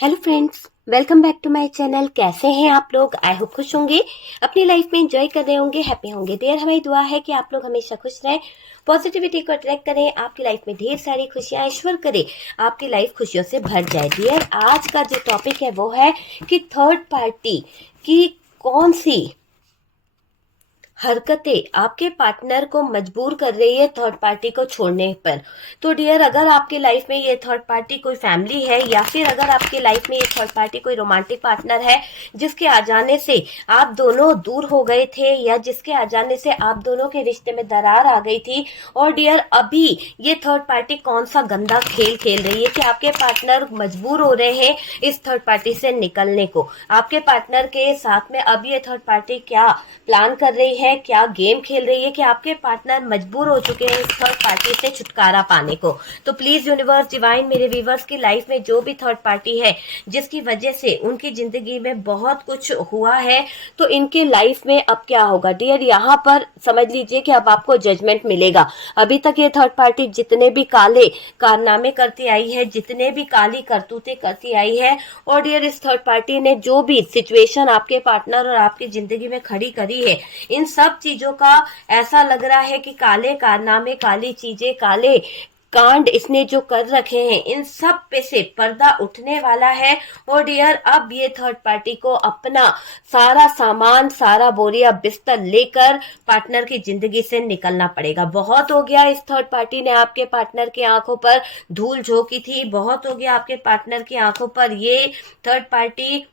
Hello friends, welcome back to my channel. कैसे हैं आप लोग? आई होप खुश होंगे, अपनी लाइफ में एंजॉय कर रहे होंगे, हैप्पी होंगे। देयर हमारी दुआ है कि आप लोग हमेशा खुश रहें, पॉजिटिविटी को अट्रैक्ट करें, आपकी लाइफ में ढेर सारी खुशियां ईश्वर करे, आपकी लाइफ खुशियों से भर जाए। डियर, आज का जो टॉपिक है वो है कि थर्ड पार्टी की कौन सी हरकतें आपके पार्टनर को मजबूर कर रही है थर्ड पार्टी को छोड़ने पर। तो डियर, अगर आपके लाइफ में ये थर्ड पार्टी कोई फैमिली है या फिर अगर आपके लाइफ में ये थर्ड पार्टी कोई रोमांटिक पार्टनर है जिसके आ जाने से आप दोनों दूर हो गए थे या जिसके आ जाने से आप दोनों के रिश्ते में दरार आ गई थी, और डियर अभी ये थर्ड पार्टी कौन सा गंदा खेल खेल रही है कि आपके पार्टनर मजबूर हो रहे हैं इस थर्ड पार्टी से निकलने को। आपके पार्टनर के साथ में अब ये थर्ड पार्टी क्या प्लान कर रही है, क्या गेम खेल रही है कि आपके पार्टनर मजबूर हो चुके हैं इस थर्ड पार्टी से छुटकारा पाने को। तो प्लीज यूनिवर्स डिवाइन, मेरे व्यूवर्स की लाइफ में जो भी थर्ड पार्टी है जिसकी वजह से उनकी जिंदगी में बहुत कुछ हुआ है, तो इनके लाइफ में अब क्या होगा डियर, यहाँ पर समझ लीजिए कि अब आपको जजमेंट मिलेगा। अभी तक ये थर्ड पार्टी जितने भी काले कारनामे करती आई है, जितने भी काली करतूतें करती आई है, और डियर इस थर्ड पार्टी ने जो भी सिचुएशन आपके पार्टनर और आपकी जिंदगी में खड़ी करी है, इन सब चीजों का ऐसा लग रहा है कि काले कारनामे, काली चीजें, काले कांड इसने जो कर रखे हैं, इन सब पे से पर्दा उठने वाला है। और डियर अब ये थर्ड पार्टी को अपना सारा सामान, सारा बोरिया बिस्तर लेकर पार्टनर की जिंदगी से निकलना पड़ेगा। बहुत हो गया इस थर्ड पार्टी ने आपके पार्टनर की आंखों पर धूल झोंकी थी, बहुत हो गया आपके पार्टनर की आंखों पर ये थर्ड पार्टी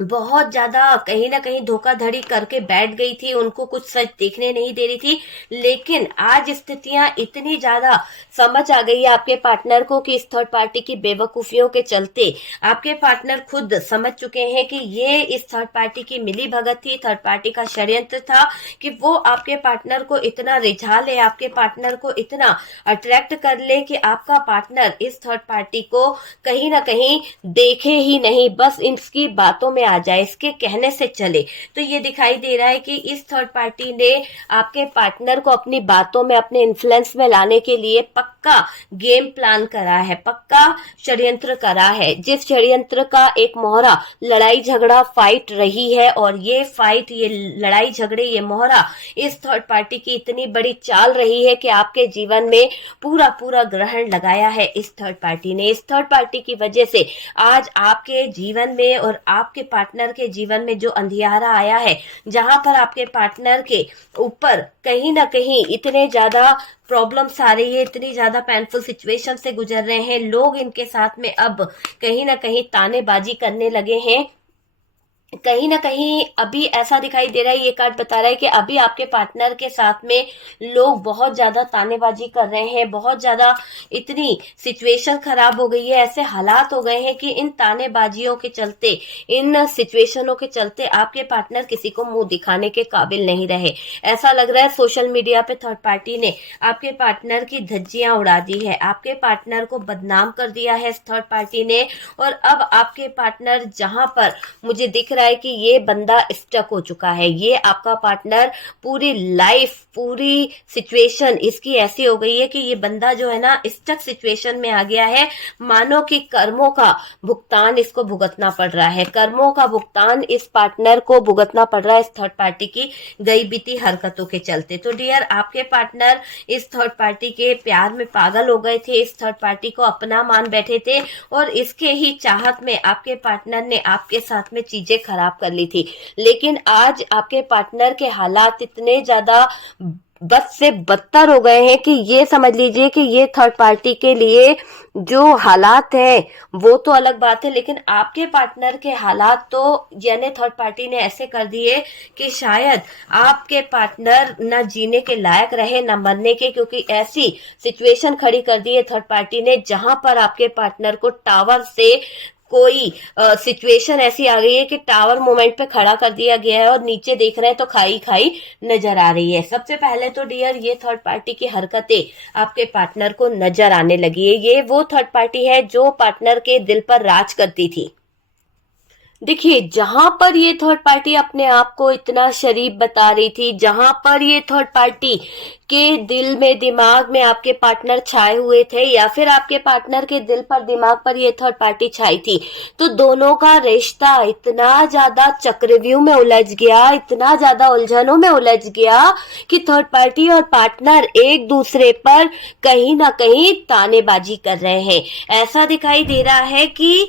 बहुत ज्यादा कहीं ना कहीं धोखाधड़ी करके बैठ गई थी, उनको कुछ सच देखने नहीं दे रही थी। लेकिन आज स्थितियां इतनी ज्यादा समझ आ गई है आपके पार्टनर को कि इस थर्ड पार्टी की बेवकूफियों के चलते आपके पार्टनर खुद समझ चुके हैं कि ये इस थर्ड पार्टी की मिली भगत थी, थर्ड पार्टी का षड्यंत्र था कि वो आपके पार्टनर को इतना रिझा ले, आपके पार्टनर को इतना अट्रैक्ट कर ले कि आपका पार्टनर इस थर्ड पार्टी को कहीं ना कहीं देखे ही नहीं, बस इसकी बातों में आ जाए, इसके कहने से चले। तो ये दिखाई दे रहा है कि इस थर्ड पार्टी ने आपके पार्टनर को अपनी बातों में, अपने इन्फ्लुएंस में लाने के लिए पक्का गेम प्लान करा है, पक्का षड्यंत्र करा है, जिस षड्यंत्र का एक मोहरा लड़ाई झगड़ा फाइट रही है। और ये फाइट, ये लड़ाई झगड़े, ये मोहरा इस थर्ड पार्टी की इतनी बड़ी चाल रही है कि आपके जीवन में पूरा पूरा ग्रहण लगाया है इस थर्ड पार्टी ने। इस थर्ड पार्टी की वजह से आज आपके जीवन में और आपके पार्टनर के जीवन में जो अंधियारा आया है, जहां पर आपके पार्टनर के ऊपर कहीं ना कहीं इतने ज्यादा प्रॉब्लम्स आ रही है, इतनी ज्यादा पेनफुल सिचुएशन से गुजर रहे हैं लोग, इनके साथ में अब कहीं ना कहीं तानेबाजी करने लगे हैं। कहीं ना कहीं अभी ऐसा दिखाई दे रहा है, ये कार्ड बता रहा है कि अभी आपके पार्टनर के साथ में लोग बहुत ज्यादा तानेबाजी कर रहे हैं, बहुत ज्यादा इतनी सिचुएशन खराब हो गई है, ऐसे हालात हो गए हैं कि इन तानेबाजियों के चलते, इन सिचुएशनों के चलते आपके पार्टनर किसी को मुंह दिखाने के काबिल नहीं रहे। ऐसा लग रहा है सोशल मीडिया पे थर्ड पार्टी ने आपके पार्टनर की धज्जियां उड़ा दी है, आपके पार्टनर को बदनाम कर दिया है इस थर्ड पार्टी ने। और अब आपके पार्टनर, जहां पर मुझे दिख रहा है कि ये बंदा स्टक हो चुका है, ये आपका पार्टनर पूरी लाइफ, पूरी सिचुएशन इसकी ऐसी हो गई है कि ये बंदा जो है ना स्टक सिचुएशन में आ गया है, मानो कि कर्मों का भुगतान इसको भुगतना पड़ रहा है, कर्मों का भुगतान इस पार्टनर को भुगतना पड़ रहा है इस थर्ड पार्टी की गई बीती हरकतों के चलते। तो डियर आपके पार्टनर इस थर्ड पार्टी के प्यार में पागल हो गए थे, इस थर्ड पार्टी को अपना मान बैठे थे, और इसके ही चाहत में आपके पार्टनर ने आपके साथ में चीजें खराब कर ली थी। लेकिन आज आपके पार्टनर के हालात इतने ज्यादा बद से बदतर हो गए हैं कि ये समझ लीजिए कि ये थर्ड पार्टी के लिए जो हालात है वो तो अलग बात है, लेकिन आपके पार्टनर के हालात तो यानी थर्ड पार्टी ने ऐसे कर दिए कि शायद आपके पार्टनर न जीने के लायक रहे न मरने के, क्योंकि ऐसी सिचुएशन खड़ी कर दी है थर्ड पार्टी ने जहां पर आपके पार्टनर को टावर से कोई सिचुएशन ऐसी आ गई है कि टावर मोमेंट पे खड़ा कर दिया गया है और नीचे देख रहे हैं तो खाई खाई नजर आ रही है। सबसे पहले तो डियर ये थर्ड पार्टी की हरकतें आपके पार्टनर को नजर आने लगी है। ये वो थर्ड पार्टी है जो पार्टनर के दिल पर राज करती थी, देखिए, जहां पर ये थर्ड पार्टी अपने आप को इतना शरीफ बता रही थी, जहां पर ये थर्ड पार्टी के दिल में दिमाग में आपके पार्टनर छाए हुए थे, या फिर आपके पार्टनर के दिल पर दिमाग पर ये थर्ड पार्टी छाई थी, तो दोनों का रिश्ता इतना ज्यादा चक्रव्यूह में उलझ गया, इतना ज्यादा उलझनों में उलझ गया कि थर्ड पार्टी और पार्टनर एक दूसरे पर कहीं ना कहीं तानेबाजी कर रहे हैं। ऐसा दिखाई दे रहा है कि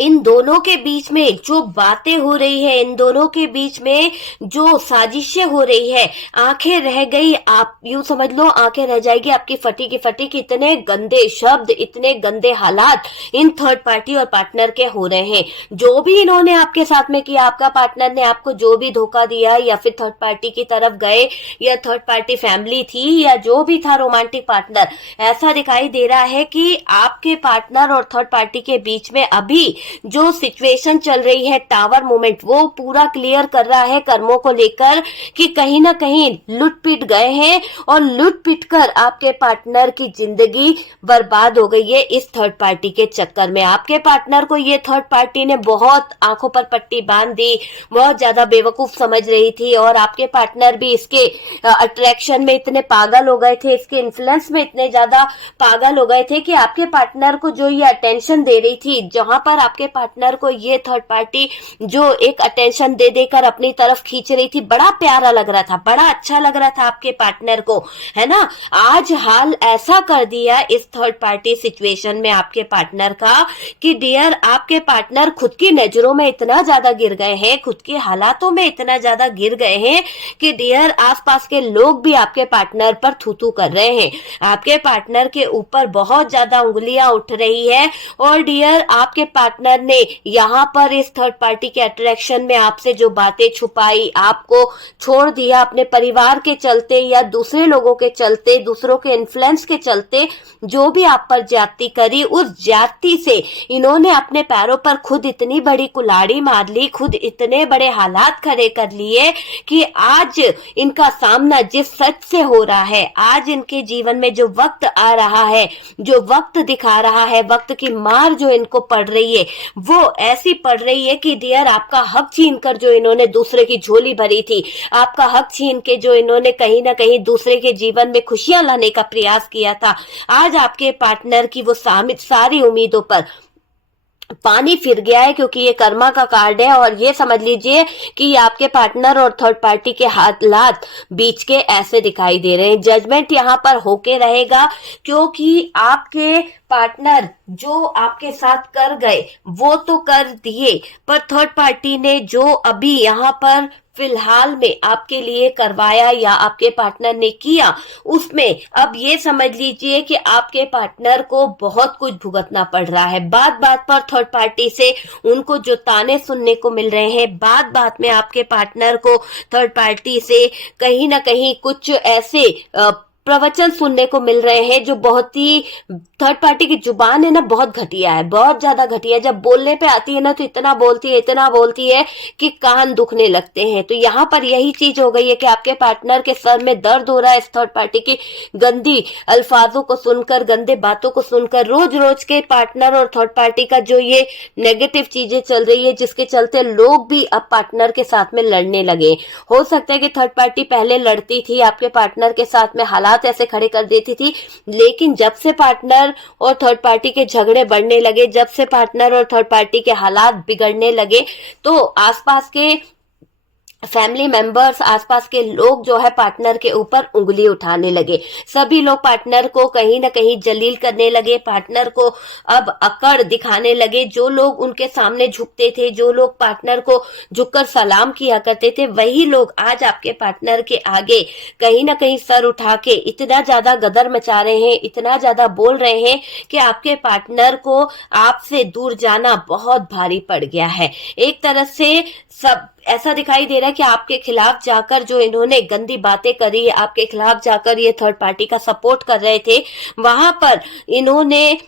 इन दोनों के बीच में जो बातें हो रही है, इन दोनों के बीच में जो साजिशें हो रही है, आंखें रह गई, आप यूं समझ लो आंखें रह जाएगी आपकी फटी की फटी कि इतने गंदे शब्द, इतने गंदे हालात इन थर्ड पार्टी और पार्टनर के हो रहे हैं। जो भी इन्होंने आपके साथ में किया, आपका पार्टनर ने आपको जो भी धोखा दिया, या फिर थर्ड पार्टी की तरफ गए, या थर्ड पार्टी फैमिली थी, या जो भी था रोमांटिक पार्टनर, ऐसा दिखाई दे रहा है कि आपके पार्टनर और थर्ड पार्टी के बीच में अभी जो सिचुएशन चल रही है, टावर मूवमेंट, वो पूरा क्लियर कर रहा है कर्मों को लेकर कि कहीं ना कहीं लुट पिट गए हैं, और लुट पिट कर आपके पार्टनर की जिंदगी बर्बाद हो गई है इस थर्ड पार्टी के चक्कर में। आपके पार्टनर को ये थर्ड पार्टी ने बहुत आंखों पर पट्टी बांध दी, बहुत ज्यादा बेवकूफ समझ रही थी, और आपके पार्टनर भी इसके अट्रैक्शन में इतने पागल हो गए थे, इसके इन्फ्लुएंस में इतने ज्यादा पागल हो गए थे कि आपके पार्टनर को जो ये अटेंशन दे रही थी, जहां पर आपके पार्टनर को ये थर्ड पार्टी जो एक अटेंशन दे देकर अपनी तरफ खींच रही थी, बड़ा प्यारा लग रहा था, बड़ा अच्छा लग रहा था आपके पार्टनर को, है ना। आज हाल ऐसा कर दिया इस थर्ड पार्टी सिचुएशन में आपके पार्टनर का कि डियर, आपके पार्टनर खुद की नजरों में इतना ज्यादा गिर गए हैं, खुद के हालातों में इतना ज्यादा गिर गए हैं कि डियर, आसपास के लोग भी आपके पार्टनर पर थू थू कर रहे हैं, आपके पार्टनर के ऊपर बहुत ज्यादा उंगलियां उठ रही है। और डियर, आपके पार्टनर ने यहाँ पर इस थर्ड पार्टी के अट्रैक्शन में आपसे जो बातें छुपाई, आपको छोड़ दिया अपने परिवार के चलते, या दूसरे लोगों के चलते, दूसरों के इन्फ्लुएंस के चलते, जो भी आप पर ज्यादती करी, उस ज्यादती से इन्होंने अपने पैरों पर खुद इतनी बड़ी कुल्हाड़ी मार ली, खुद इतने बड़े हालात खड़े कर लिए कि आज इनका सामना जिस सच से हो रहा है, आज इनके जीवन में जो वक्त आ रहा है, जो वक्त दिखा रहा है, वक्त की मार जो इनको पड़ रही है, वो ऐसी पड़ रही है कि डियर, आपका हक छीन कर जो इन्होंने दूसरे की झोली भरी थी, आपका हक छीन के जो इन्होंने कहीं ना कहीं दूसरे के जीवन में खुशियां लाने का प्रयास किया था, आज आपके पार्टनर की वो सारी उम्मीदों पर पानी फिर गया है, क्योंकि ये कर्मा का कार्ड है। और ये समझ लीजिए कि आपके पार्टनर और थर्ड पार्टी के हालात बीच के ऐसे दिखाई दे रहे हैं। जजमेंट यहाँ पर होके रहेगा, क्योंकि आपके पार्टनर जो आपके साथ कर गए वो तो कर दिए, पर थर्ड पार्टी ने जो अभी यहाँ पर फिलहाल में आपके लिए करवाया या आपके पार्टनर ने किया, उसमें अब ये समझ लीजिए कि आपके पार्टनर को बहुत कुछ भुगतना पड़ रहा है। बात बात पर थर्ड पार्टी से उनको जो ताने सुनने को मिल रहे हैं, बात बात में आपके पार्टनर को थर्ड पार्टी से कहीं ना कहीं कुछ ऐसे प्रवचन सुनने को मिल रहे हैं जो बहुत ही, थर्ड पार्टी की जुबान है ना, बहुत घटिया है, बहुत ज्यादा घटिया है। जब बोलने पे आती है ना तो इतना बोलती है कि कान दुखने लगते हैं। तो यहाँ पर यही चीज हो गई है कि आपके पार्टनर के सर में दर्द हो रहा है इस थर्ड पार्टी की गंदी अल्फाजों को सुनकर, गंदे बातों को सुनकर, रोज रोज के पार्टनर और थर्ड पार्टी का जो ये नेगेटिव चीजें चल रही है, जिसके चलते लोग भी अब पार्टनर के साथ में लड़ने लगे। हो सकता है कि थर्ड पार्टी पहले लड़ती थी, आपके पार्टनर के साथ में हालात ऐसे खड़े कर देती थी, लेकिन जब से पार्टनर और थर्ड पार्टी के झगड़े बढ़ने लगे, जब से पार्टनर और थर्ड पार्टी के हालात बिगड़ने लगे, तो आसपास के फैमिली मेंबर्स, आसपास के लोग जो है पार्टनर के ऊपर उंगली उठाने लगे। सभी लोग पार्टनर को कहीं ना कहीं जलील करने लगे, पार्टनर को अब अकड़ दिखाने लगे। जो लोग उनके सामने झुकते थे, जो लोग पार्टनर को झुककर सलाम किया करते थे, वही लोग आज आपके पार्टनर के आगे कहीं ना कहीं सर उठा के इतना ज्यादा गदर मचा रहे हैं, इतना ज्यादा बोल रहे हैं कि आपके पार्टनर को आपसे दूर जाना बहुत भारी पड़ गया है। एक तरह से सब ऐसा दिखाई दे रहा है कि आपके खिलाफ जाकर जो इन्होंने गंदी बातें करी, आपके खिलाफ जाकर ये थर्ड पार्टी का सपोर्ट कर रहे थे, वहां पर इन्होंने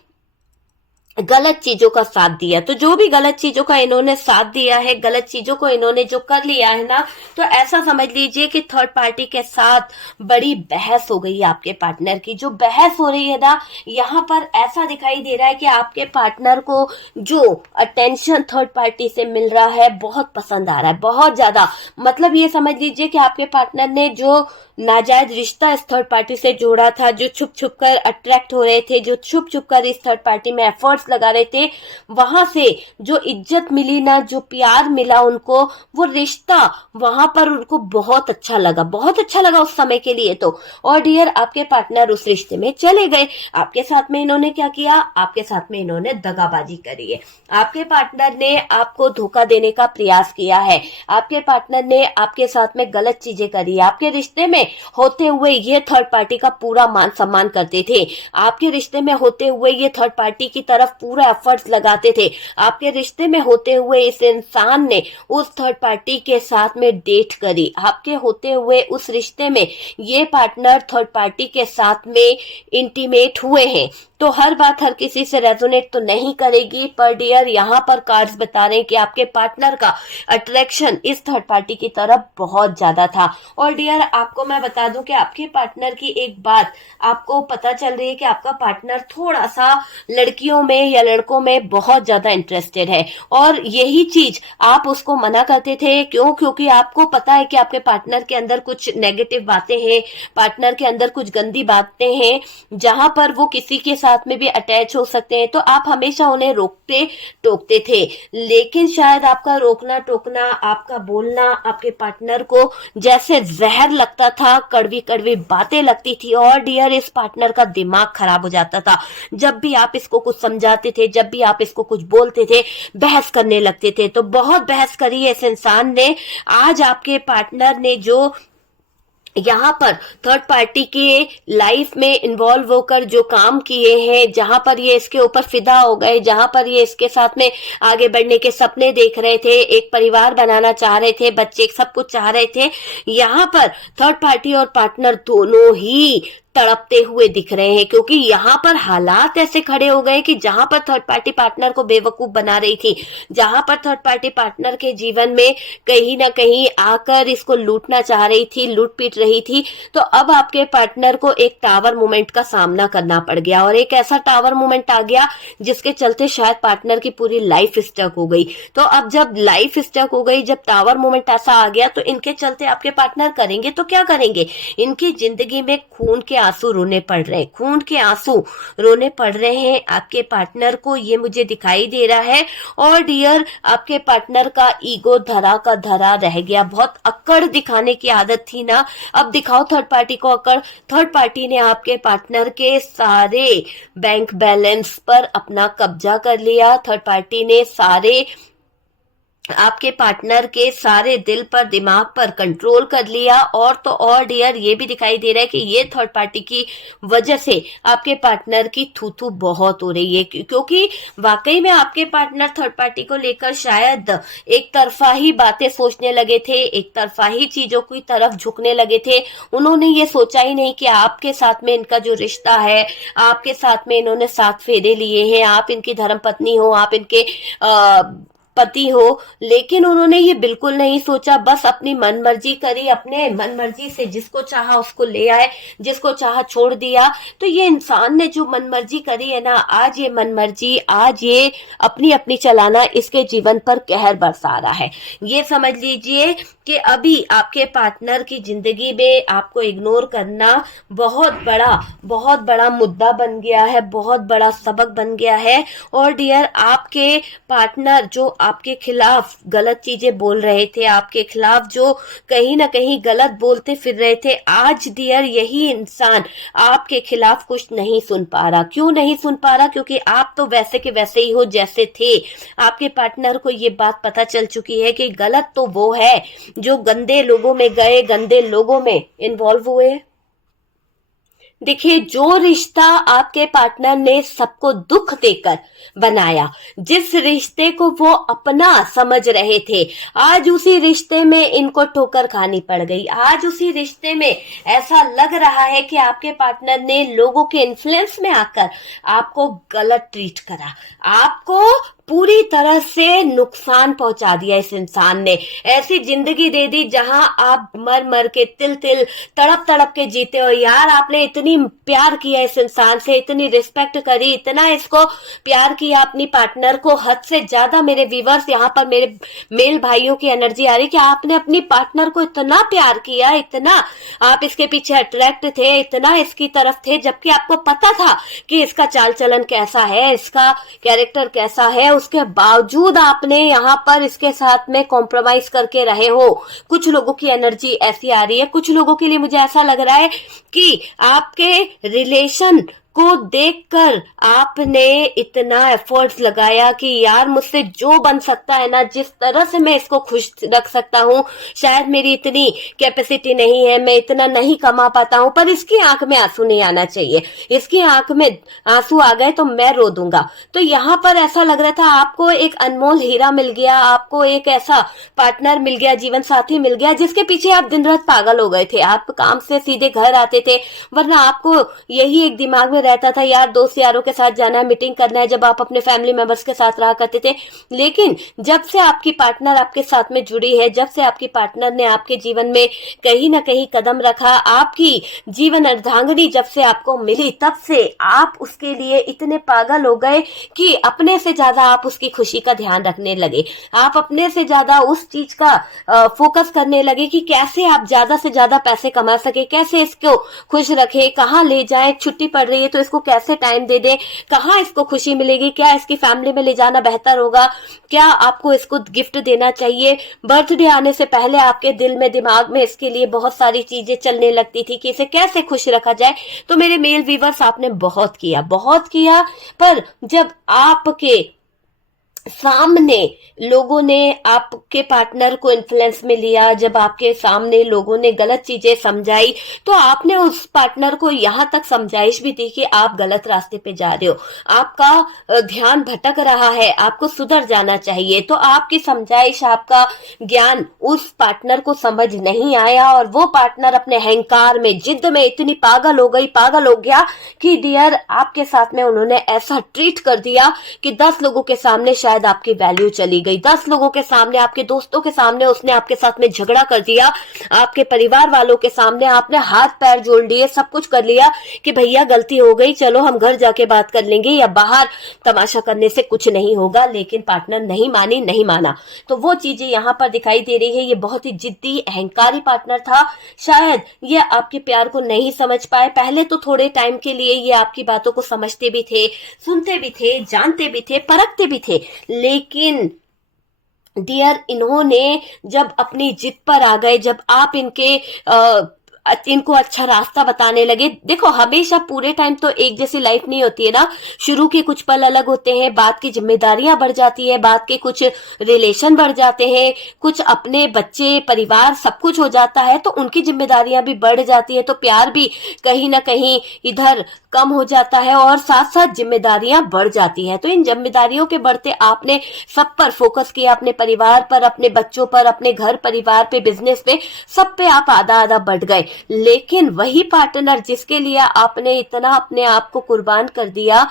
गलत चीजों का साथ दिया। तो जो भी गलत चीजों का इन्होंने साथ दिया है, गलत चीजों को इन्होंने जो कर लिया है ना, तो ऐसा समझ लीजिए कि थर्ड पार्टी के साथ बड़ी बहस हो गई है आपके पार्टनर की। जो बहस हो रही है ना, यहाँ पर ऐसा दिखाई दे रहा है कि आपके पार्टनर को जो अटेंशन थर्ड पार्टी से मिल रहा है बहुत पसंद आ रहा है, बहुत ज्यादा। मतलब ये समझ लीजिए कि आपके पार्टनर ने जो नाजायज रिश्ता इस थर्ड पार्टी से जोड़ा था, जो छुप छुप कर अट्रैक्ट हो रहे थे, जो छुप छुप कर इस थर्ड पार्टी में एफर्ट्स लगा रहे थे, वहां से जो इज्जत मिली ना, जो प्यार मिला उनको, वो रिश्ता वहां पर उनको बहुत अच्छा लगा, बहुत अच्छा लगा उस समय के लिए तो। और डियर, आपके पार्टनर उस रिश्ते में चले गए। आपके साथ में इन्होंने क्या किया? आपके साथ में इन्होंने दगाबाजी करी है। आपके पार्टनर ने आपको धोखा देने का प्रयास किया है। आपके पार्टनर ने आपके साथ में गलत चीजें करी है। आपके रिश्ते में होते हुए ये थर्ड पार्टी का पूरा मान सम्मान करते थे। आपके रिश्ते में होते हुए ये थर्ड पार्टी की तरफ पूरा एफर्ट्स लगाते थे। आपके रिश्ते में होते हुए इस इंसान ने उस थर्ड पार्टी के साथ में डेट करी। आपके होते हुए उस रिश्ते में ये पार्टनर थर्ड पार्टी के साथ में इंटीमेट हुए हैं। तो हर बात हर किसी से रेजोनेट तो नहीं करेगी, पर डियर यहाँ पर कार्ड्स बता रहे हैं कि आपके पार्टनर का अट्रैक्शन इस थर्ड पार्टी की तरफ बहुत ज्यादा था। और डियर, आपको मैं बता दूं कि आपके पार्टनर की एक बात आपको पता चल रही है कि आपका पार्टनर थोड़ा सा लड़कियों में या लड़कों में बहुत ज्यादा इंटरेस्टेड है। और यही चीज आप उसको मना करते थे। क्यों? क्योंकि आपको पता है कि आपके पार्टनर के अंदर कुछ नेगेटिव बातें हैं, पार्टनर के अंदर कुछ गंदी बातें हैं, जहां पर वो किसी के साथ में भी अटैच हो सकते हैं। तो आप हमेशा उन्हें रोकते टोकते थे। लेकिन शायद आपका रोकना टोकना, आपका बोलना आपके पार्टनर को जैसे जहर लगता था, कड़वी कड़वी बातें लगती थी। और डियर, इस पार्टनर का दिमाग खराब हो जाता था। जब भी आप इसको कुछ समझाते थे, जब भी आप इसको कुछ बोलते थे, बहस करने लगते थे। तो बहुत बहस करी है इस इंसान ने। आज आपके पार्टनर ने जो यहाँ पर थर्ड पार्टी के लाइफ में इन्वॉल्व होकर जो काम किए हैं, जहां पर ये इसके ऊपर फिदा हो गए, जहां पर ये इसके साथ में आगे बढ़ने के सपने देख रहे थे, एक परिवार बनाना चाह रहे थे, बच्चे सब कुछ चाह रहे थे, यहाँ पर थर्ड पार्टी और पार्टनर दोनों ही तड़पते हुए दिख रहे हैं। क्योंकि यहाँ पर हालात ऐसे खड़े हो गए कि जहां पर थर्ड पार्टी पार्टनर को बेवकूफ बना रही थी, जहां पर थर्ड पार्टी पार्टनर के जीवन में कहीं ना कहीं आकर इसको लूटना चाह रही थी, लूट पीट रही थी, तो अब आपके पार्टनर को एक टावर मूवमेंट का सामना करना पड़ गया। और एक ऐसा टावर मूवमेंट आ गया जिसके चलते शायद पार्टनर की पूरी लाइफ स्टक हो गई। तो अब जब लाइफ स्टक हो गई, जब टावर मूवमेंट ऐसा आ गया, तो इनके चलते आपके पार्टनर करेंगे तो क्या करेंगे? इनकी जिंदगी में खून के आंसू रोने पड़ रहे हैं, खून के आंसू रोने पड़ रहे हैं आपके पार्टनर को, ये मुझे दिखाई दे रहा है। और डियर, आपके पार्टनर का ईगो धरा का धरा रह गया। बहुत अक्कड़ दिखाने की आदत थी ना, अब दिखाओ थर्ड पार्टी को अक्कड़। थर्ड पार्टी ने आपके पार्टनर के सारे बैंक बैलेंस पर अपना कब्जा कर लिया। थर्ड पार्टी ने सारे आपके पार्टनर के सारे दिल पर, दिमाग पर कंट्रोल कर लिया। और तो और डियर, ये भी दिखाई दे रहा है कि ये थर्ड पार्टी की वजह से आपके पार्टनर की थू थू बहुत हो रही है। क्योंकि वाकई में आपके पार्टनर थर्ड पार्टी को लेकर शायद एक तरफा ही बातें सोचने लगे थे, एक तरफा ही चीजों की तरफ झुकने लगे थे। उन्होंने ये सोचा ही नहीं कि आपके साथ में इनका जो रिश्ता है, आपके साथ में इन्होंने 7 फेरे लिए हैं, आप इनकी धर्म पत्नी हो, आप इनके पति हो। लेकिन उन्होंने ये बिल्कुल नहीं सोचा, बस अपनी मनमर्जी करी, अपने मनमर्जी से जिसको चाहा उसको ले आए, जिसको चाहा छोड़ दिया। तो ये इंसान ने जो मनमर्जी करी है ना, आज ये मनमर्जी, आज ये अपनी अपनी चलाना इसके जीवन पर कहर बरसा रहा है। ये समझ लीजिए कि अभी आपके पार्टनर की जिंदगी में आपको इग्नोर करना बहुत बड़ा मुद्दा बन गया है, बहुत बड़ा सबक बन गया है। और डियर, आपके पार्टनर जो आपके खिलाफ गलत चीजें बोल रहे थे, आपके खिलाफ जो कहीं ना कहीं गलत बोलते फिर रहे थे, आज डियर यही इंसान आपके खिलाफ कुछ नहीं सुन पा रहा। क्यों नहीं सुन पा रहा? क्योंकि आप तो वैसे के वैसे ही हो जैसे थे। आपके पार्टनर को ये बात पता चल चुकी है कि गलत तो वो है जो गंदे लोगों में गए, गंदे लोगों में इन्वॉल्व हुए। देखिए, जो रिश्ता आपके पार्टनर ने सबको दुख देकर बनाया, जिस रिश्ते को वो अपना समझ रहे थे, आज उसी रिश्ते में इनको ठोकर खानी पड़ गई। आज उसी रिश्ते में ऐसा लग रहा है कि आपके पार्टनर ने लोगों के इन्फ्लुएंस में आकर आपको गलत ट्रीट करा, आपको पूरी तरह से नुकसान पहुंचा दिया। इस इंसान ने ऐसी जिंदगी दे दी जहां आप मर मर के तिल तिल तड़प तड़प के जीते हो। यार, आपने इतनी प्यार किया इस इंसान से, इतनी रिस्पेक्ट करी, इतना इसको प्यार किया अपनी पार्टनर को, हद से ज्यादा। मेरे व्यूवर्स, यहाँ पर मेरे मेल भाइयों की एनर्जी आ रही कि आपने अपनी पार्टनर को इतना प्यार किया, इतना आप इसके पीछे अट्रैक्ट थे, इतना इसकी तरफ थे, जबकि आपको पता था कि इसका चाल चलन कैसा है, इसका कैरेक्टर कैसा है। उसके बावजूद आपने यहाँ पर इसके साथ में कॉम्प्रोमाइज करके रहे हो। कुछ लोगों की एनर्जी ऐसी आ रही है, कुछ लोगों के लिए मुझे ऐसा लग रहा है कि आपके रिलेशन को देखकर आपने इतना एफर्ट्स लगाया कि यार, मुझसे जो बन सकता है ना, जिस तरह से मैं इसको खुश रख सकता हूँ, शायद मेरी इतनी कैपेसिटी नहीं है, मैं इतना नहीं कमा पाता हूँ, पर इसकी आंख में आंसू नहीं आना चाहिए। इसकी आंख में आंसू आ गए तो मैं रो दूंगा। तो यहाँ पर ऐसा लग रहा था आपको एक अनमोल हीरा मिल गया, आपको एक ऐसा पार्टनर मिल गया, जीवन साथी मिल गया, जिसके पीछे आप दिन रात पागल हो गए थे। आप काम से सीधे घर आते थे, वरना आपको यही एक दिमाग में रहता था, यार दोस्त यारों के साथ जाना है, मीटिंग करना है, जब आप अपने फैमिली मेंबर्स के साथ रहा करते थे। लेकिन जब से आपकी पार्टनर आपके साथ में जुड़ी है, जब से आपकी पार्टनर ने आपके जीवन में कहीं ना कहीं कदम रखा, आपकी जीवन अर्धांगिनी जब से आपको मिली, तब से आप उसके लिए इतने पागल हो गए कि अपने से ज्यादा आप उसकी खुशी का ध्यान रखने लगे। आप अपने से ज्यादा उस चीज का फोकस करने लगे कि कैसे आप ज्यादा से ज्यादा पैसे कमा सके, कैसे इसको खुश रखे, कहाँ ले जाए, छुट्टी पड़ रही है तो इसको कैसे टाइम दे दे, कहाँ इसको खुशी मिलेगी, क्या इसकी फैमिली में ले जाना बेहतर होगा, क्या आपको इसको गिफ्ट देना चाहिए। बर्थडे आने से पहले आपके दिल में, दिमाग में इसके लिए बहुत सारी चीजें चलने लगती थी कि इसे कैसे खुश रखा जाए। तो मेरे मेल व्यूवर्स, आपने बहुत किया, बहुत किया, पर जब आपके सामने लोगों ने आपके पार्टनर को इन्फ्लुएंस में लिया, जब आपके सामने लोगों ने गलत चीजें समझाई, तो आपने उस पार्टनर को यहां तक समझाइश भी दी कि आप गलत रास्ते पे जा रहे हो, आपका ध्यान भटक रहा है, आपको सुधर जाना चाहिए। तो आपकी समझाइश, आपका ज्ञान उस पार्टनर को समझ नहीं आया, और वो पार्टनर अपने अहंकार में, जिद में इतनी पागल हो गया कि डियर, आपके साथ में उन्होंने ऐसा ट्रीट कर दिया कि 10 लोगों के सामने शायद आपकी वैल्यू चली गई। 10 लोगों के सामने, आपके दोस्तों के सामने उसने आपके साथ में झगड़ा कर दिया, आपके परिवार वालों के सामने आपने हाथ पैर जोड़ लिए, सब कुछ कर लिया कि भैया गलती हो गई, चलो हम घर जाके बात कर लेंगे, या बाहर तमाशा करने से कुछ नहीं होगा। लेकिन पार्टनर नहीं माना। तो वो चीजें यहाँ पर दिखाई दे रही है। ये बहुत ही जिद्दी, अहंकारी पार्टनर था। शायद ये आपके प्यार को नहीं समझ पाए। पहले तो थोड़े टाइम के लिए ये आपकी बातों को समझते भी थे, सुनते भी थे, जानते भी थे, परखते भी थे, लेकिन डियर, इन्होंने जब अपनी जिद पर आ गए, जब आप इनको अच्छा रास्ता बताने लगे। देखो, हमेशा पूरे टाइम तो एक जैसी लाइफ नहीं होती है ना। शुरू के कुछ पल अलग होते हैं, बाद की जिम्मेदारियां बढ़ जाती है, बाद के कुछ रिलेशन बढ़ जाते हैं, कुछ अपने बच्चे, परिवार, सब कुछ हो जाता है, तो उनकी जिम्मेदारियां भी बढ़ जाती है, तो प्यार भी कहीं ना कहीं इधर कम हो जाता है, और साथ साथ जिम्मेदारियां बढ़ जाती है। तो इन जिम्मेदारियों के बढ़ते आपने सब पर फोकस किया, अपने परिवार पर, अपने बच्चों पर, अपने घर परिवार पे, बिजनेस पे, सब पे आप आधा आधा बढ़ गए। लेकिन वही पार्टनर जिसके लिए आपने इतना अपने आप को कुर्बान कर दिया,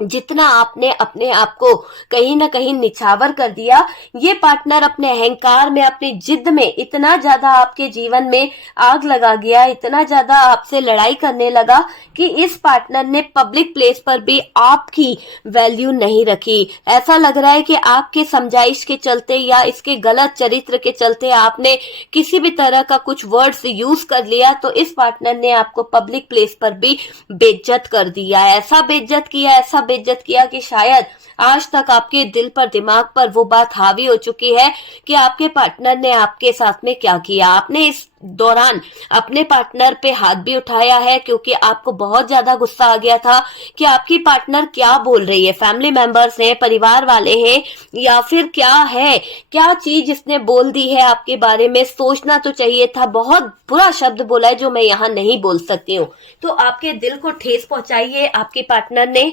जितना आपने अपने आप को कहीं ना कहीं निछावर कर दिया, ये पार्टनर अपने अहंकार में, अपनी जिद में इतना ज्यादा आपके जीवन में आग लगा गया, इतना ज्यादा आपसे लड़ाई करने लगा कि इस पार्टनर ने पब्लिक प्लेस पर भी आपकी वैल्यू नहीं रखी। ऐसा लग रहा है कि आपके समझाइश के चलते या इसके गलत चरित्र के चलते आपने किसी भी तरह का कुछ वर्ड्स यूज कर लिया, तो इस पार्टनर ने आपको पब्लिक प्लेस पर भी बेइज्जत कर दिया। ऐसा बेइज्जत किया, ऐसा बेइज्जत किया कि शायद आज तक आपके दिल पर, दिमाग पर वो बात हावी हो चुकी है कि आपके पार्टनर ने आपके साथ में क्या किया। आपने इस दौरान अपने पार्टनर पे हाथ भी उठाया है क्योंकि आपको बहुत ज्यादा गुस्सा आ गया था कि आपकी पार्टनर क्या बोल रही है, फैमिली मेंबर्स हैं, परिवार वाले हैं, या फिर क्या है, क्या चीज इसने बोल दी है आपके बारे में। सोचना तो चाहिए था। बहुत बुरा शब्द बोला है जो मैं यहाँ नहीं बोल सकती हूँ। तो आपके दिल को ठेस पहुंचाई है आपके पार्टनर ने,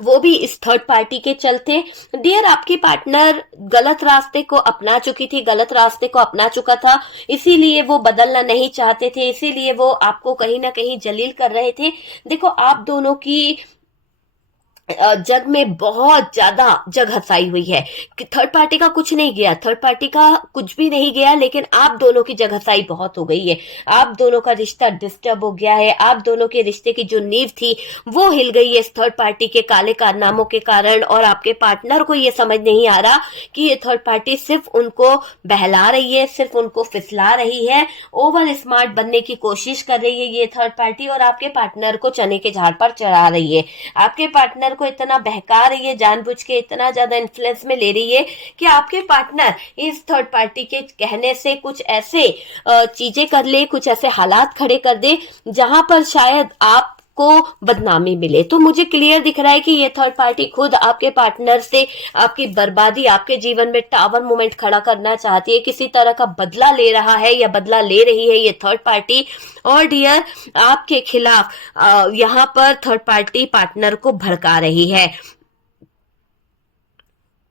वो भी इस थर्ड पार्टी के चलते। डियर, आपकी पार्टनर गलत रास्ते को अपना चुकी थी, गलत रास्ते को अपना चुका था, इसीलिए वो बदलना नहीं चाहते थे, इसीलिए वो आपको कहीं ना कहीं जलील कर रहे थे। देखो, आप दोनों की जग में बहुत ज्यादा जग हसाई हुई है कि थर्ड पार्टी का कुछ नहीं गया, थर्ड पार्टी का कुछ भी नहीं गया, लेकिन आप दोनों की जग हसाई बहुत हो गई है। आप दोनों का रिश्ता डिस्टर्ब हो गया है। आप दोनों के रिश्ते की जो नींव थी वो हिल गई है इस थर्ड पार्टी के काले कारनामों के कारण। और आपके पार्टनर को ये समझ नहीं आ रहा कि ये थर्ड पार्टी सिर्फ उनको बहला रही है, सिर्फ उनको फिसला रही है, ओवर स्मार्ट बनने की कोशिश कर रही है ये थर्ड पार्टी, और आपके पार्टनर को चने के झाड़ पर चढ़ा रही है। आपके पार्टनर को इतना बहका रही है, जानबूझ के इतना ज्यादा इन्फ्लुएंस में ले रही है कि आपके पार्टनर इस थर्ड पार्टी के कहने से कुछ ऐसे चीजें कर ले, कुछ ऐसे हालात खड़े कर दे जहां पर शायद आप को बदनामी मिले। तो मुझे क्लियर दिख रहा है कि ये थर्ड पार्टी खुद आपके पार्टनर से आपकी बर्बादी, आपके जीवन में टावर मोमेंट खड़ा करना चाहती है, किसी तरह का बदला ले रहा है या बदला ले रही है ये थर्ड पार्टी। और डियर, आपके खिलाफ यहाँ पर थर्ड पार्टी पार्टनर को भड़का रही है।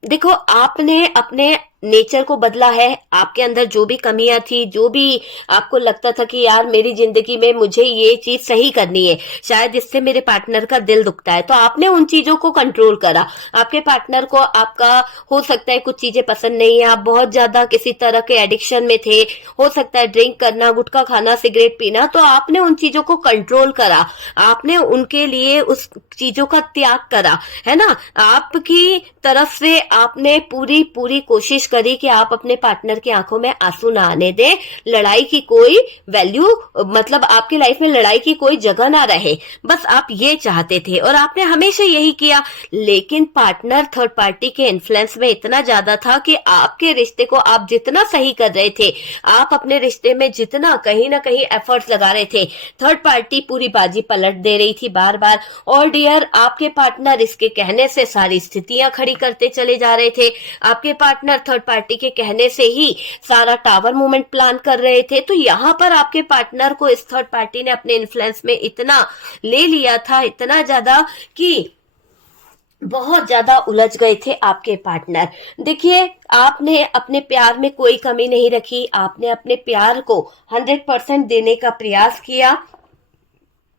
देखो, आपने अपने नेचर को बदला है। आपके अंदर जो भी कमियां थी, जो भी आपको लगता था कि यार मेरी जिंदगी में मुझे ये चीज सही करनी है, शायद इससे मेरे पार्टनर का दिल दुखता है, तो आपने उन चीजों को कंट्रोल करा। आपके पार्टनर को आपका हो सकता है कुछ चीजें पसंद नहीं है, आप बहुत ज्यादा किसी तरह के एडिक्शन में थे, हो सकता है ड्रिंक करना, गुटखा खाना, सिगरेट पीना, तो आपने उन चीजों को कंट्रोल करा। आपने उनके लिए उस चीजों का त्याग करा, है ना। आपकी तरफ से आपने पूरी पूरी कोशिश करी कि आप अपने पार्टनर की आंखों में आंसू ना आने दें, लड़ाई की कोई वैल्यू, मतलब आपकी लाइफ में लड़ाई की कोई जगह ना रहे, बस आप ये चाहते थे और आपने हमेशा यही किया। लेकिन पार्टनर थर्ड पार्टी के इन्फ्लुएंस में इतना ज्यादा था कि आपके रिश्ते को आप जितना सही कर रहे थे, आप अपने रिश्ते में जितना कहीं ना कहीं एफर्ट्स लगा रहे थे, थर्ड पार्टी पूरी बाजी पलट दे रही थी बार बार। और डियर, आपके पार्टनर इसके कहने से सारी स्थितियां खड़ी करते चले जा रहे थे। आपके पार्टनर थर्ड पार्टी के कहने से ही सारा टावर मूवमेंट प्लान कर रहे थे। तो यहाँ पर आपके पार्टनर को इस थर्ड पार्टी ने अपने इन्फ्लुएंस में इतना ले लिया था, इतना ज्यादा कि बहुत ज्यादा उलझ गए थे आपके पार्टनर। देखिए, आपने अपने प्यार में कोई कमी नहीं रखी, आपने अपने प्यार को 100% देने का प्रयास किया।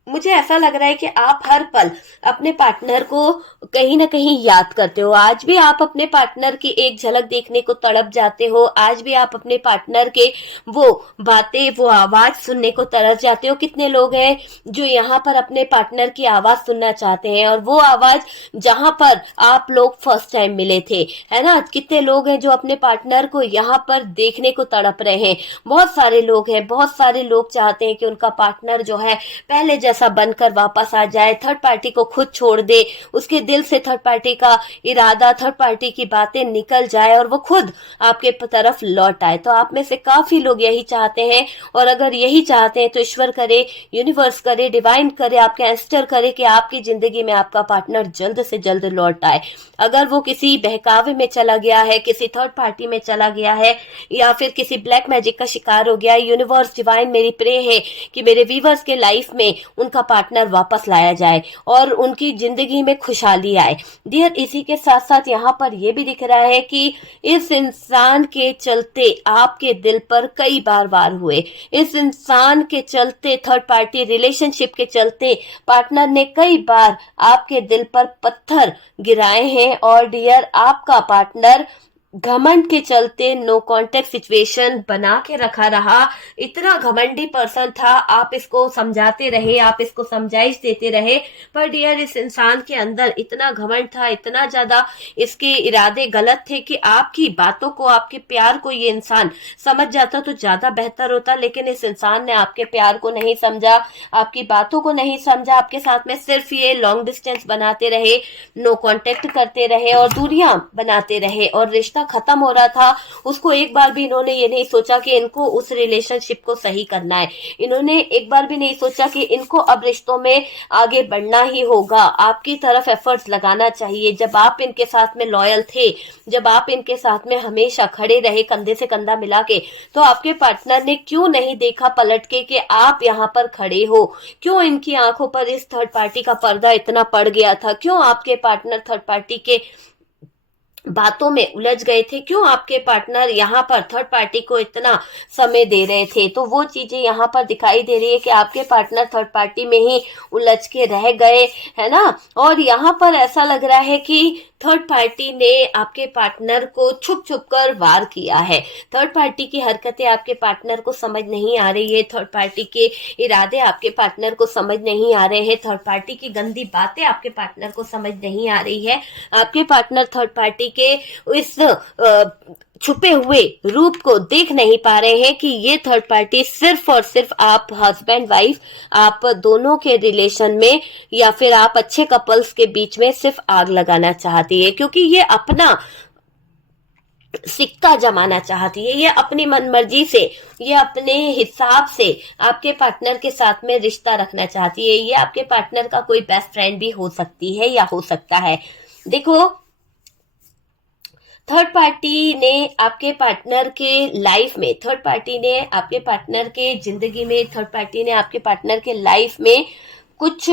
मुझे ऐसा लग रहा है कि आप हर पल अपने पार्टनर को कहीं ना कहीं याद करते हो। आज भी आप अपने पार्टनर की एक झलक देखने को तड़प जाते हो। आज भी आप अपने पार्टनर के वो बातें, वो आवाज सुनने को तरस जाते हो। कितने लोग हैं जो यहाँ पर अपने पार्टनर की आवाज सुनना चाहते हैं, और वो आवाज जहां पर आप लोग फर्स्ट टाइम मिले थे, है ना। कितने लोग हैं जो अपने पार्टनर को यहाँ पर देखने को तड़प रहे हैं। बहुत सारे लोग हैं, बहुत सारे लोग चाहते हैं कि उनका पार्टनर जो है पहले जैसा बनकर वापस आ जाए, थर्ड पार्टी को खुद छोड़ दे, उसके दिल से थर्ड पार्टी का इरादा, थर्ड पार्टी की बातें निकल जाए और वो खुद आपके तरफ लौट आए। तो आप में से काफी लोग यही चाहते हैं, और अगर यही चाहते हैं तो ईश्वर करे, यूनिवर्स करे, डिवाइन करे, आपके एंस्टर करे कि आपकी जिंदगी में आपका पार्टनर जल्द से जल्द लौट आए। अगर वो किसी बहकावे में चला गया है, किसी थर्ड पार्टी में चला गया है, या फिर किसी ब्लैक मैजिक का शिकार हो गया है, यूनिवर्स डिवाइन मेरी प्रे है कि मेरे व्यूवर्स के लाइफ में उनका पार्टनर वापस लाया जाए और उनकी जिंदगी में खुशहाली आए। डियर, इसी के साथ साथ यहाँ पर यह भी दिख रहा है कि इस इंसान के चलते आपके दिल पर कई बार वार हुए। इस इंसान के चलते, थर्ड पार्टी रिलेशनशिप के चलते पार्टनर ने कई बार आपके दिल पर पत्थर गिराए हैं। और डियर, आपका पार्टनर घमंड के चलते नो कांटेक्ट सिचुएशन बना के रखा रहा। इतना घमंडी पर्सन था, आप इसको समझाते रहे, आप इसको समझाइश देते रहे, पर डियर इस इंसान के अंदर इतना घमंड था, इतना ज्यादा इसके इरादे गलत थे कि आपकी बातों को, आपके प्यार को ये इंसान समझ जाता तो ज्यादा बेहतर होता। लेकिन इस इंसान ने आपके प्यार को नहीं समझा, आपकी बातों को नहीं समझा, आपके साथ में सिर्फ ये लॉन्ग डिस्टेंस बनाते रहे, नो कांटेक्ट करते रहे और दूरियां बनाते रहे और रिश्ता खत्म हो रहा था। उसको एक बार भी इन्होंने ये नहीं सोचा कि इनको उस रिलेशनशिप को सही करना है। इन्होंने एक बार भी नहीं सोचा कि इनको अब रिश्तों में आगे बढ़ना ही होगा, आपकी तरफ एफर्ट्स लगाना चाहिए। जब आप इनके साथ में लॉयल थे, जब आप इनके साथ में हमेशा खड़े रहे कंधे से कंधा मिला के, तो आपके पार्टनर ने क्यों नहीं देखा पलट के कि आप यहाँ पर खड़े हो? क्यों इनकी आंखों पर इस थर्ड पार्टी का पर्दा इतना पड़ गया था? क्यों आपके पार्टनर थर्ड पार्टी के बातों में उलझ गए थे? क्यों आपके पार्टनर यहाँ पर थर्ड पार्टी को इतना समय दे रहे थे? तो वो चीजें यहाँ पर दिखाई दे रही है कि आपके पार्टनर थर्ड पार्टी में ही उलझ के रह गए, है ना। और यहाँ पर ऐसा लग रहा है कि थर्ड पार्टी ने आपके पार्टनर को छुप छुप कर वार किया है। थर्ड पार्टी की हरकतें आपके पार्टनर को समझ नहीं आ रही है, थर्ड पार्टी के इरादे आपके पार्टनर को समझ नहीं आ रहे हैं, थर्ड पार्टी की गंदी बातें आपके पार्टनर को समझ नहीं आ रही है। आपके पार्टनर थर्ड पार्टी के इस छुपे हुए रूप को देख नहीं पा रहे हैं कि ये थर्ड पार्टी सिर्फ और सिर्फ आप हस्बैंड वाइफ, आप दोनों के रिलेशन में या फिर आप अच्छे कपल्स के बीच में सिर्फ आग लगाना चाहती है, क्योंकि ये अपना सिक्का जमाना चाहती है। ये अपनी मनमर्जी से, ये अपने हिसाब से आपके पार्टनर के साथ में रिश्ता रखना चाहती है। ये आपके पार्टनर का कोई बेस्ट फ्रेंड भी हो सकती है या हो सकता है। देखो, थर्ड पार्टी ने आपके पार्टनर के लाइफ में, थर्ड पार्टी ने आपके पार्टनर के जिंदगी में, थर्ड पार्टी ने आपके पार्टनर के लाइफ में कुछ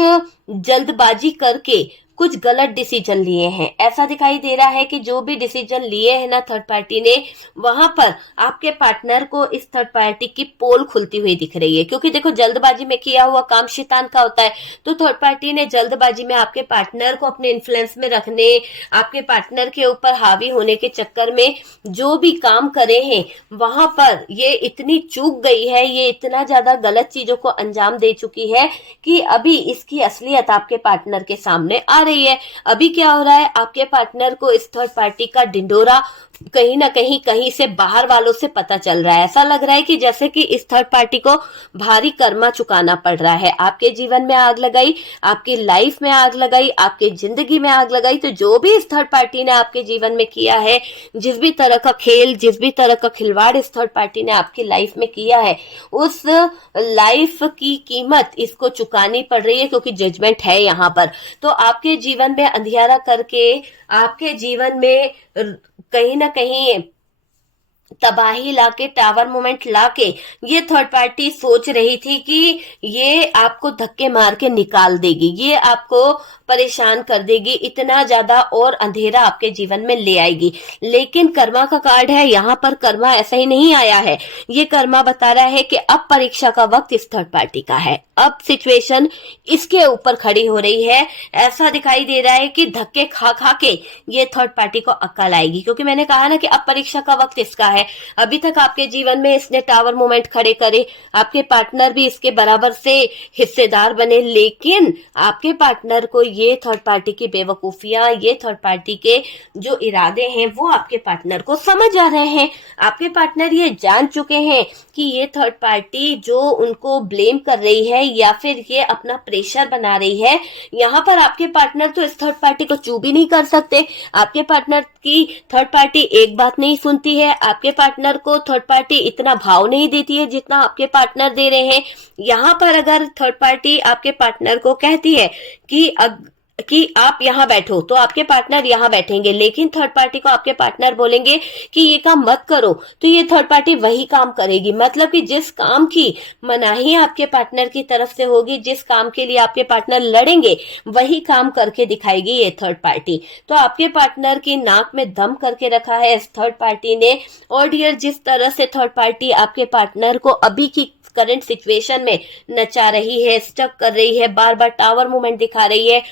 जल्दबाजी करके कुछ गलत डिसीजन लिए हैं। ऐसा दिखाई दे रहा है कि जो भी डिसीजन लिए हैं ना थर्ड पार्टी ने, वहां पर आपके पार्टनर को इस थर्ड पार्टी की पोल खुलती हुई दिख रही है। क्योंकि देखो, जल्दबाजी में किया हुआ काम शैतान का होता है। तो थर्ड पार्टी ने जल्दबाजी में आपके पार्टनर को अपने इन्फ्लुएंस में रखने, आपके पार्टनर के ऊपर हावी होने के चक्कर में जो भी काम करे हैं, वहां पर ये इतनी चूक गई है, ये इतना ज्यादा गलत चीजों को अंजाम दे चुकी है कि अभी इसकी असलियत आपके पार्टनर के सामने आ रही है। अभी क्या हो रहा है, आपके पार्टनर को इस थर्ड पार्टी का ढिंढोरा कहीं ना कहीं से बाहर वालों से पता चल रहा है। ऐसा लग रहा है कि जैसे कि इस थर्ड पार्टी को भारी कर्मा चुकाना पड़ रहा है। आपके जीवन में आग लगाई, आपकी लाइफ में आग लगाई, आपके जिंदगी में आग लगाई। तो जो भी इस थर्ड पार्टी ने आपके जीवन में किया है, जिस भी तरह का खेल, जिस भी तरह का खिलवाड़ इस थर्ड पार्टी ने आपकी लाइफ में किया है, उस लाइफ की कीमत इसको चुकानी पड़ रही है, क्योंकि जजमेंट है यहाँ पर। तो आपके जीवन में अंधियारा करके, आपके जीवन में कहीं ना कहीं तबाही लाके, टावर मोमेंट लाके, ये थर्ड पार्टी सोच रही थी कि ये आपको धक्के मार के निकाल देगी, ये आपको परेशान कर देगी, इतना ज्यादा और अंधेरा आपके जीवन में ले आएगी। लेकिन कर्मा का कार्ड है, यहाँ पर कर्मा ऐसा ही नहीं आया है। ये कर्मा बता रहा है कि अब परीक्षा का वक्त इस थर्ड पार्टी का है, अब सिचुएशन इसके ऊपर खड़ी हो रही है। ऐसा दिखाई दे रहा है कि धक्के खा खा के ये थर्ड पार्टी को अक्ल आएगी, क्योंकि मैंने कहा ना कि अब परीक्षा का वक्त इसका है। अभी तक आपके जीवन में इसने टावर मोमेंट खड़े करे, आपके पार्टनर भी इसके बराबर से हिस्सेदार बने, लेकिन आपके पार्टनर को ये थर्ड पार्टी की बेवकूफियां, ये थर्ड पार्टी के जो इरादे हैं, वो आपके पार्टनर को समझ आ रहे हैं। आपके पार्टनर ये जान चुके हैं कि ये थर्ड पार्टी जो उनको ब्लेम कर रही है या फिर ये अपना प्रेशर बना रही है, यहाँ पर आपके पार्टनर तो इस थर्ड पार्टी को चू भी नहीं कर सकते। आपके पार्टनर की थर्ड पार्टी एक बात नहीं सुनती है, आपके पार्टनर को थर्ड पार्टी इतना भाव नहीं देती है जितना आपके पार्टनर दे रहे हैं। यहाँ पर अगर थर्ड पार्टी आपके पार्टनर को कहती है कि आप यहाँ बैठो, तो आपके पार्टनर यहाँ बैठेंगे, लेकिन थर्ड पार्टी को आपके पार्टनर बोलेंगे कि ये काम मत करो, तो ये थर्ड पार्टी वही काम करेगी। मतलब कि जिस काम की मनाही आपके पार्टनर की तरफ से होगी, जिस काम के लिए आपके पार्टनर लड़ेंगे, वही काम करके दिखाएगी ये थर्ड पार्टी। तो आपके पार्टनर की नाक में दम करके रखा है इस थर्ड पार्टी ने। और डियर, जिस तरह से थर्ड पार्टी आपके पार्टनर को अभी की करंट सिचुएशन में नचा रही है, स्टक कर रही है, बार बार टावर मूवमेंट दिखा रही है,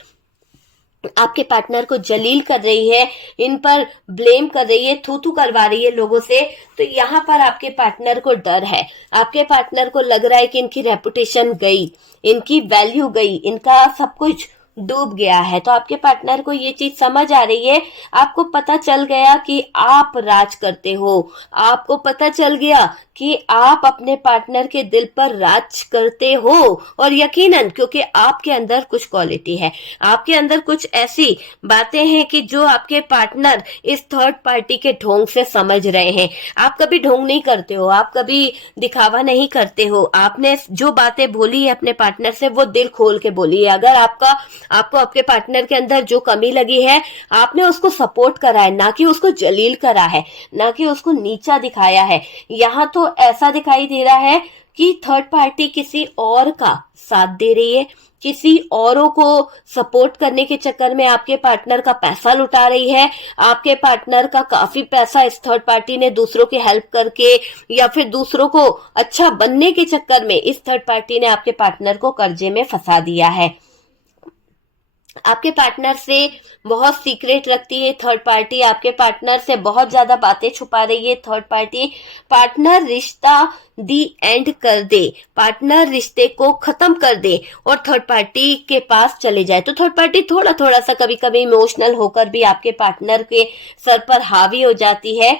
आपके पार्टनर को जलील कर रही है, इन पर ब्लेम कर रही है, थू थू करवा रही है लोगों से, तो यहाँ पर आपके पार्टनर को डर है। आपके पार्टनर को लग रहा है कि इनकी रेपुटेशन गई, इनकी वैल्यू गई, इनका सब कुछ डूब गया है। तो आपके पार्टनर को ये चीज समझ आ रही है, आपको पता चल गया कि आप राज करते हो, आपको पता चल गया कि आप अपने पार्टनर के दिल पर राज करते हो। और यकीनन, क्योंकि आपके अंदर कुछ क्वालिटी है, आपके अंदर कुछ ऐसी बातें हैं कि जो आपके पार्टनर इस थर्ड पार्टी के ढोंग से समझ रहे हैं। आप कभी ढोंग नहीं करते हो, आप कभी दिखावा नहीं करते हो, आपने जो बातें बोली है अपने पार्टनर से वो दिल खोल के बोली है। अगर आपको आपके पार्टनर के अंदर जो कमी लगी है, आपने उसको सपोर्ट करा है, ना कि उसको जलील करा है, ना कि उसको नीचा दिखाया है। यहाँ तो ऐसा दिखाई दे रहा है कि थर्ड पार्टी किसी और का साथ दे रही है, किसी औरों को सपोर्ट करने के चक्कर में आपके पार्टनर का पैसा लुटा रही है। आपके पार्टनर का काफी पैसा इस थर्ड पार्टी ने दूसरों की हेल्प करके या फिर दूसरों को अच्छा बनने के चक्कर में इस थर्ड पार्टी ने आपके पार्टनर को कर्जे में फंसा दिया है। आपके पार्टनर से बहुत सीक्रेट रखती है थर्ड पार्टी, आपके पार्टनर से बहुत ज्यादा बातें छुपा रही है थर्ड पार्टी। पार्टनर रिश्ता दी एंड कर दे, पार्टनर रिश्ते को खत्म कर दे और थर्ड पार्टी के पास चले जाए, तो थर्ड पार्टी थोड़ा थोड़ा सा कभी कभी इमोशनल होकर भी आपके पार्टनर के सर पर हावी हो जाती है,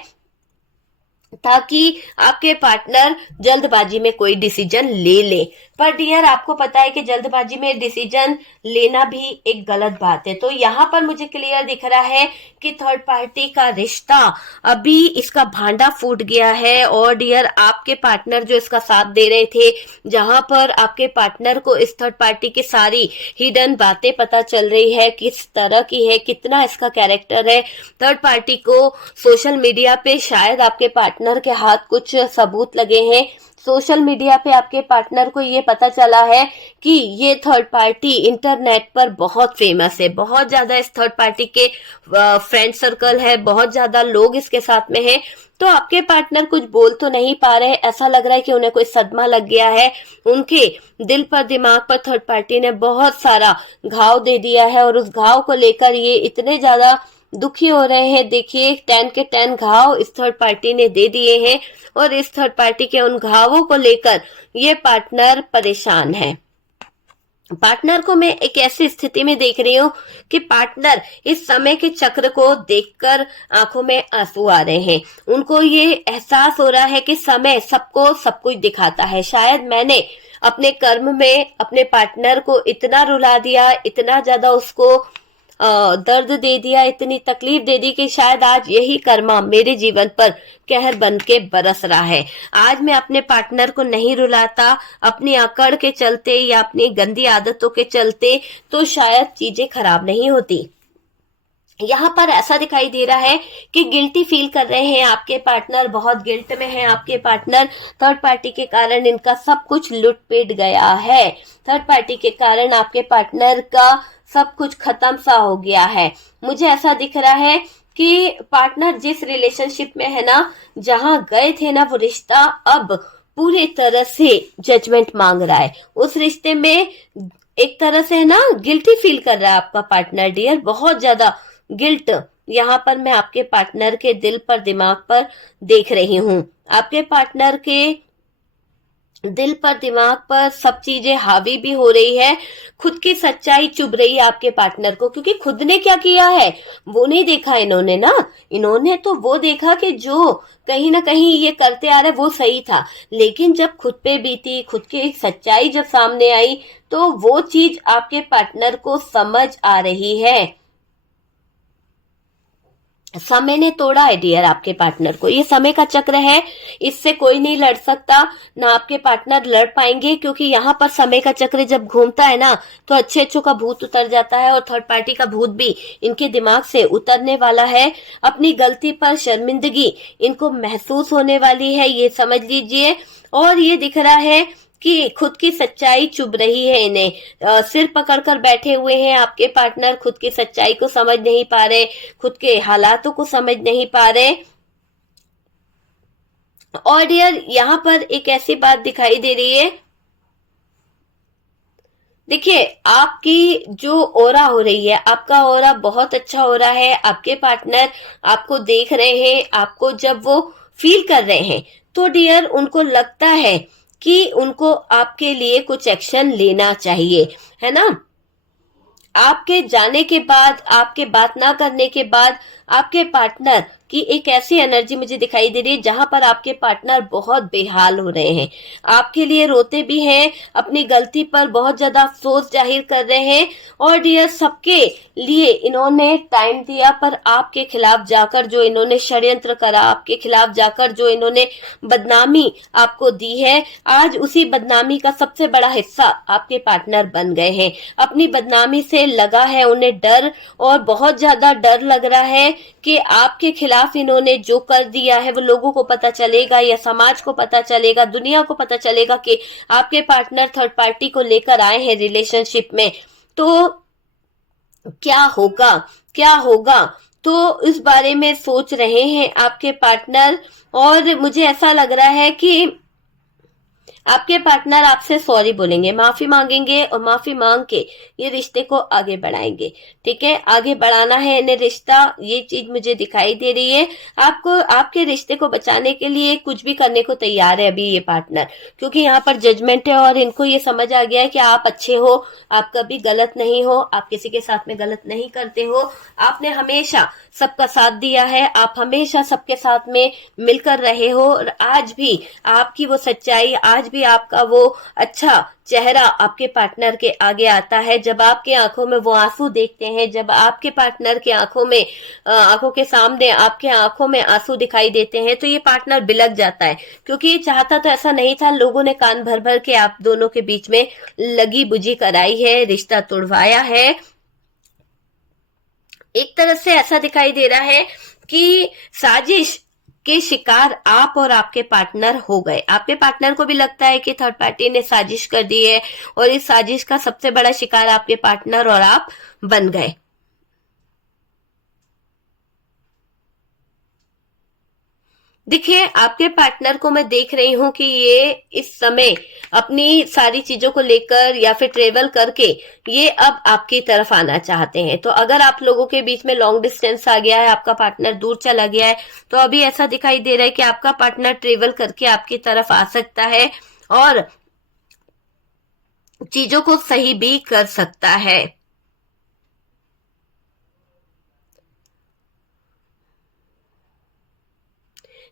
ताकि आपके पार्टनर जल्दबाजी में कोई डिसीजन ले ले। पर डियर, आपको पता है कि जल्दबाजी में डिसीजन लेना भी एक गलत बात है। तो यहाँ पर मुझे क्लियर दिख रहा है कि थर्ड पार्टी का रिश्ता अभी इसका भांडा फूट गया है। और डियर, आपके पार्टनर जो इसका साथ दे रहे थे, जहां पर आपके पार्टनर को इस थर्ड पार्टी की सारी हिडन बातें पता चल रही है, किस तरह की है, कितना इसका कैरेक्टर है, थर्ड पार्टी को सोशल मीडिया पे शायद आपके पार्टनर के हाथ कुछ सबूत लगे हैं। सोशल मीडिया पे आपके पार्टनर को ये पता चला है कि ये थर्ड पार्टी इंटरनेट पर बहुत फेमस है, बहुत ज्यादा इस थर्ड पार्टी के फ्रेंड सर्कल है, बहुत ज्यादा लोग इसके साथ में हैं। तो आपके पार्टनर कुछ बोल तो नहीं पा रहे, ऐसा लग रहा है कि उन्हें कोई सदमा लग गया है, उनके दिल पर दिमाग पर थर्ड पार्टी ने बहुत सारा घाव दे दिया है और उस घाव को लेकर ये इतने ज्यादा दुखी हो रहे हैं। देखिए, 10 के 10 घाव इस थर्ड पार्टी ने दे दिए हैं और इस थर्ड पार्टी के उन घावों को लेकर ये पार्टनर परेशान है। पार्टनर को मैं एक ऐसी स्थिति में देख रही हूँ कि पार्टनर इस समय के चक्र को देखकर आंखों में आंसू आ रहे हैं। उनको ये एहसास हो रहा है कि समय सबको सब कुछ दिखाता है। शायद मैंने अपने कर्म में अपने पार्टनर को इतना रुला दिया, इतना ज्यादा उसको दर्द दे दिया, इतनी तकलीफ दे दी कि शायद आज यही कर्मा मेरे जीवन पर कहर बन के बरस रहा है। आज मैं अपने पार्टनर को नहीं रुलाता अपनी अकड़ के चलते या अपनी गंदी आदतों के चलते, तो शायद चीजें खराब नहीं होती। यहाँ पर ऐसा दिखाई दे रहा है कि गिल्टी फील कर रहे हैं आपके पार्टनर, बहुत गिल्ट में है आपके पार्टनर। थर्ड पार्टी के कारण इनका सब कुछ लुट-पिट गया है। थर्ड पार्टी के कारण आपके पार्टनर का सब कुछ खत्म सा हो गया है। मुझे ऐसा दिख रहा है कि पार्टनर जिस रिलेशनशिप में है ना, जहां गए थे ना, वो रिश्ता अब पूरी तरह से जजमेंट मांग रहा है। उस रिश्ते में एक तरह से है ना, गिल्टी फील कर रहा है आपका पार्टनर डियर, बहुत ज्यादा गिल्ट यहाँ पर मैं आपके पार्टनर के दिल पर दिमाग पर देख रही हूँ। आपके पार्टनर के दिल पर दिमाग पर सब चीजें हावी भी हो रही है। खुद की सच्चाई चुभ रही है आपके पार्टनर को, क्योंकि खुद ने क्या किया है वो नहीं देखा इन्होंने ना। इन्होंने तो वो देखा कि जो कहीं ना कहीं ये करते आ रहे वो सही था, लेकिन जब खुद पे बीती, खुद की एक सच्चाई जब सामने आई, तो वो चीज आपके पार्टनर को समझ आ रही है। समय ने तोड़ा है डियर आपके पार्टनर को, ये समय का चक्र है, इससे कोई नहीं लड़ सकता, ना आपके पार्टनर लड़ पाएंगे, क्योंकि यहाँ पर समय का चक्र जब घूमता है ना, तो अच्छे अच्छों का भूत उतर जाता है और थर्ड पार्टी का भूत भी इनके दिमाग से उतरने वाला है। अपनी गलती पर शर्मिंदगी इनको महसूस होने वाली है, ये समझ लीजिए। और ये दिख रहा है कि खुद की सच्चाई चुभ रही है इन्हें, सिर पकड़कर बैठे हुए हैं आपके पार्टनर, खुद की सच्चाई को समझ नहीं पा रहे, खुद के हालातों को समझ नहीं पा रहे। और यार, यहाँ पर एक ऐसी बात दिखाई दे रही है देखिए, आपकी जो ऑरा हो रही है, आपका ऑरा बहुत अच्छा हो रहा है। आपके पार्टनर आपको देख रहे हैं, आपको जब वो फील कर रहे हैं तो डियर उनको लगता है कि उनको आपके लिए कुछ एक्शन लेना चाहिए, है ना। आपके जाने के बाद, आपके बात ना करने के बाद आपके पार्टनर की एक ऐसी एनर्जी मुझे दिखाई दे रही है जहां पर आपके पार्टनर बहुत बेहाल हो रहे हैं, आपके लिए रोते भी हैं, अपनी गलती पर बहुत ज्यादा अफसोस जाहिर कर रहे हैं। और डियर सबके लिए इन्होंने टाइम दिया, पर आपके खिलाफ जाकर जो इन्होंने षड्यंत्र करा, आपके खिलाफ जाकर जो इन्होंने बदनामी आपको दी है, आज उसी बदनामी का सबसे बड़ा हिस्सा आपके पार्टनर बन गए हैं। अपनी बदनामी से लगा है उन्हें डर, और बहुत ज्यादा डर लग रहा है कि आपके खिलाफ इन्होंने जो कर दिया है वो लोगों को पता चलेगा, या समाज को पता चलेगा, दुनिया को पता चलेगा कि आपके पार्टनर थर्ड पार्टी को लेकर आए हैं रिलेशनशिप में, तो क्या होगा, क्या होगा। तो इस बारे में सोच रहे हैं आपके पार्टनर। और मुझे ऐसा लग रहा है कि आपके पार्टनर आपसे सॉरी बोलेंगे, माफी मांगेंगे, और माफी मांग के ये रिश्ते को आगे बढ़ाएंगे। ठीक है, आगे बढ़ाना है इन्हें रिश्ता, ये चीज मुझे दिखाई दे रही है। आपको आपके रिश्ते को बचाने के लिए कुछ भी करने को तैयार है अभी ये पार्टनर, क्योंकि यहाँ पर जजमेंट है और इनको ये समझ आ गया है कि आप अच्छे हो, आप कभी गलत नहीं हो, आप किसी के साथ में गलत नहीं करते हो, आपने हमेशा सबका साथ दिया है, आप हमेशा सबके साथ में मिलकर रहे हो, और आज भी आपकी वो सच्चाई, आज भी आपका वो अच्छा चेहरा आपके पार्टनर के आगे आता है। जब आपके आंखों में वो आंसू देखते हैं, जब आपके पार्टनर के आंखों में आंखों के सामने आपके आंखों में आंसू दिखाई देते हैं, तो ये पार्टनर बिलक जाता है, क्योंकि ये चाहता तो ऐसा नहीं था। लोगों ने कान भर भर के आप दोनों के बीच में लगी बुझी कराई है, रिश्ता तुड़वाया है। एक तरह से ऐसा दिखाई दे रहा है कि साजिश के शिकार आप और आपके पार्टनर हो गए। आपके पार्टनर को भी लगता है कि थर्ड पार्टी ने साजिश कर दी है, और इस साजिश का सबसे बड़ा शिकार आपके पार्टनर और आप बन गए। देखिए, आपके पार्टनर को मैं देख रही हूं कि ये इस समय अपनी सारी चीजों को लेकर या फिर ट्रेवल करके ये अब आपकी तरफ आना चाहते हैं। तो अगर आप लोगों के बीच में लॉन्ग डिस्टेंस आ गया है, आपका पार्टनर दूर चला गया है, तो अभी ऐसा दिखाई दे रहा है कि आपका पार्टनर ट्रेवल करके आपकी तरफ आ सकता है और चीजों को सही भी कर सकता है।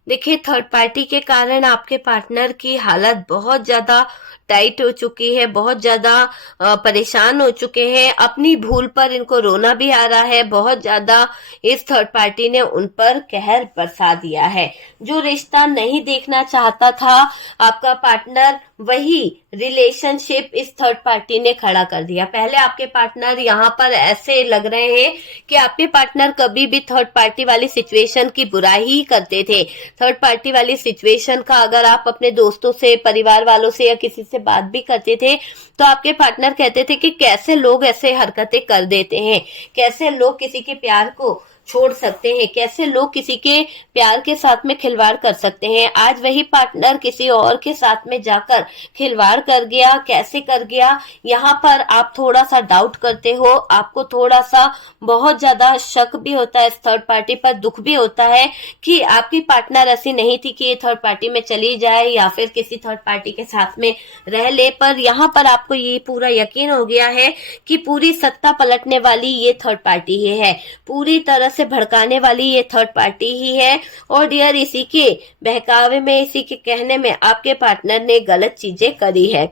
देखिए, थर्ड पार्टी के कारण आपके पार्टनर की हालत बहुत ज्यादा टाइट हो चुकी है, बहुत ज्यादा परेशान हो चुके हैं। अपनी भूल पर इनको रोना भी आ रहा है, बहुत ज्यादा इस थर्ड पार्टी ने उन पर कहर बरसा दिया है। जो रिश्ता नहीं देखना चाहता था आपका पार्टनर, वही रिलेशनशिप इस थर्ड पार्टी ने खड़ा कर दिया। पहले आपके पार्टनर यहाँ पर ऐसे लग रहे हैं कि आपके पार्टनर कभी भी थर्ड पार्टी वाली सिचुएशन की बुराई ही करते थे। थर्ड पार्टी वाली सिचुएशन का अगर आप अपने दोस्तों से, परिवार वालों से या किसी से बात भी करते थे, तो आपके पार्टनर कहते थे कि कैसे लोग ऐसे हरकतें कर देते हैं, कैसे लोग किसी के प्यार को छोड़ सकते हैं, कैसे लोग किसी के प्यार के साथ में खिलवाड़ कर सकते हैं। आज वही पार्टनर किसी और के साथ में जाकर खिलवाड़ कर गया, कैसे कर गया, यहाँ पर आप थोड़ा सा डाउट करते हो, आपको थोड़ा सा बहुत ज्यादा शक भी होता है इस थर्ड पार्टी पर, दुख भी होता है कि आपकी पार्टनर ऐसी नहीं थी कि ये थर्ड पार्टी में चली जाए या फिर किसी थर्ड पार्टी के साथ में रह ले। पर यहाँ पर आपको ये पूरा यकीन हो गया है कि पूरी सत्ता पलटने वाली ये थर्ड पार्टी ही है, पूरी तरह से भड़काने वाली ये थर्ड पार्टी ही है। और डियर, इसी के बहकावे में, इसी के कहने में आपके पार्टनर ने गलत चीजें करी है।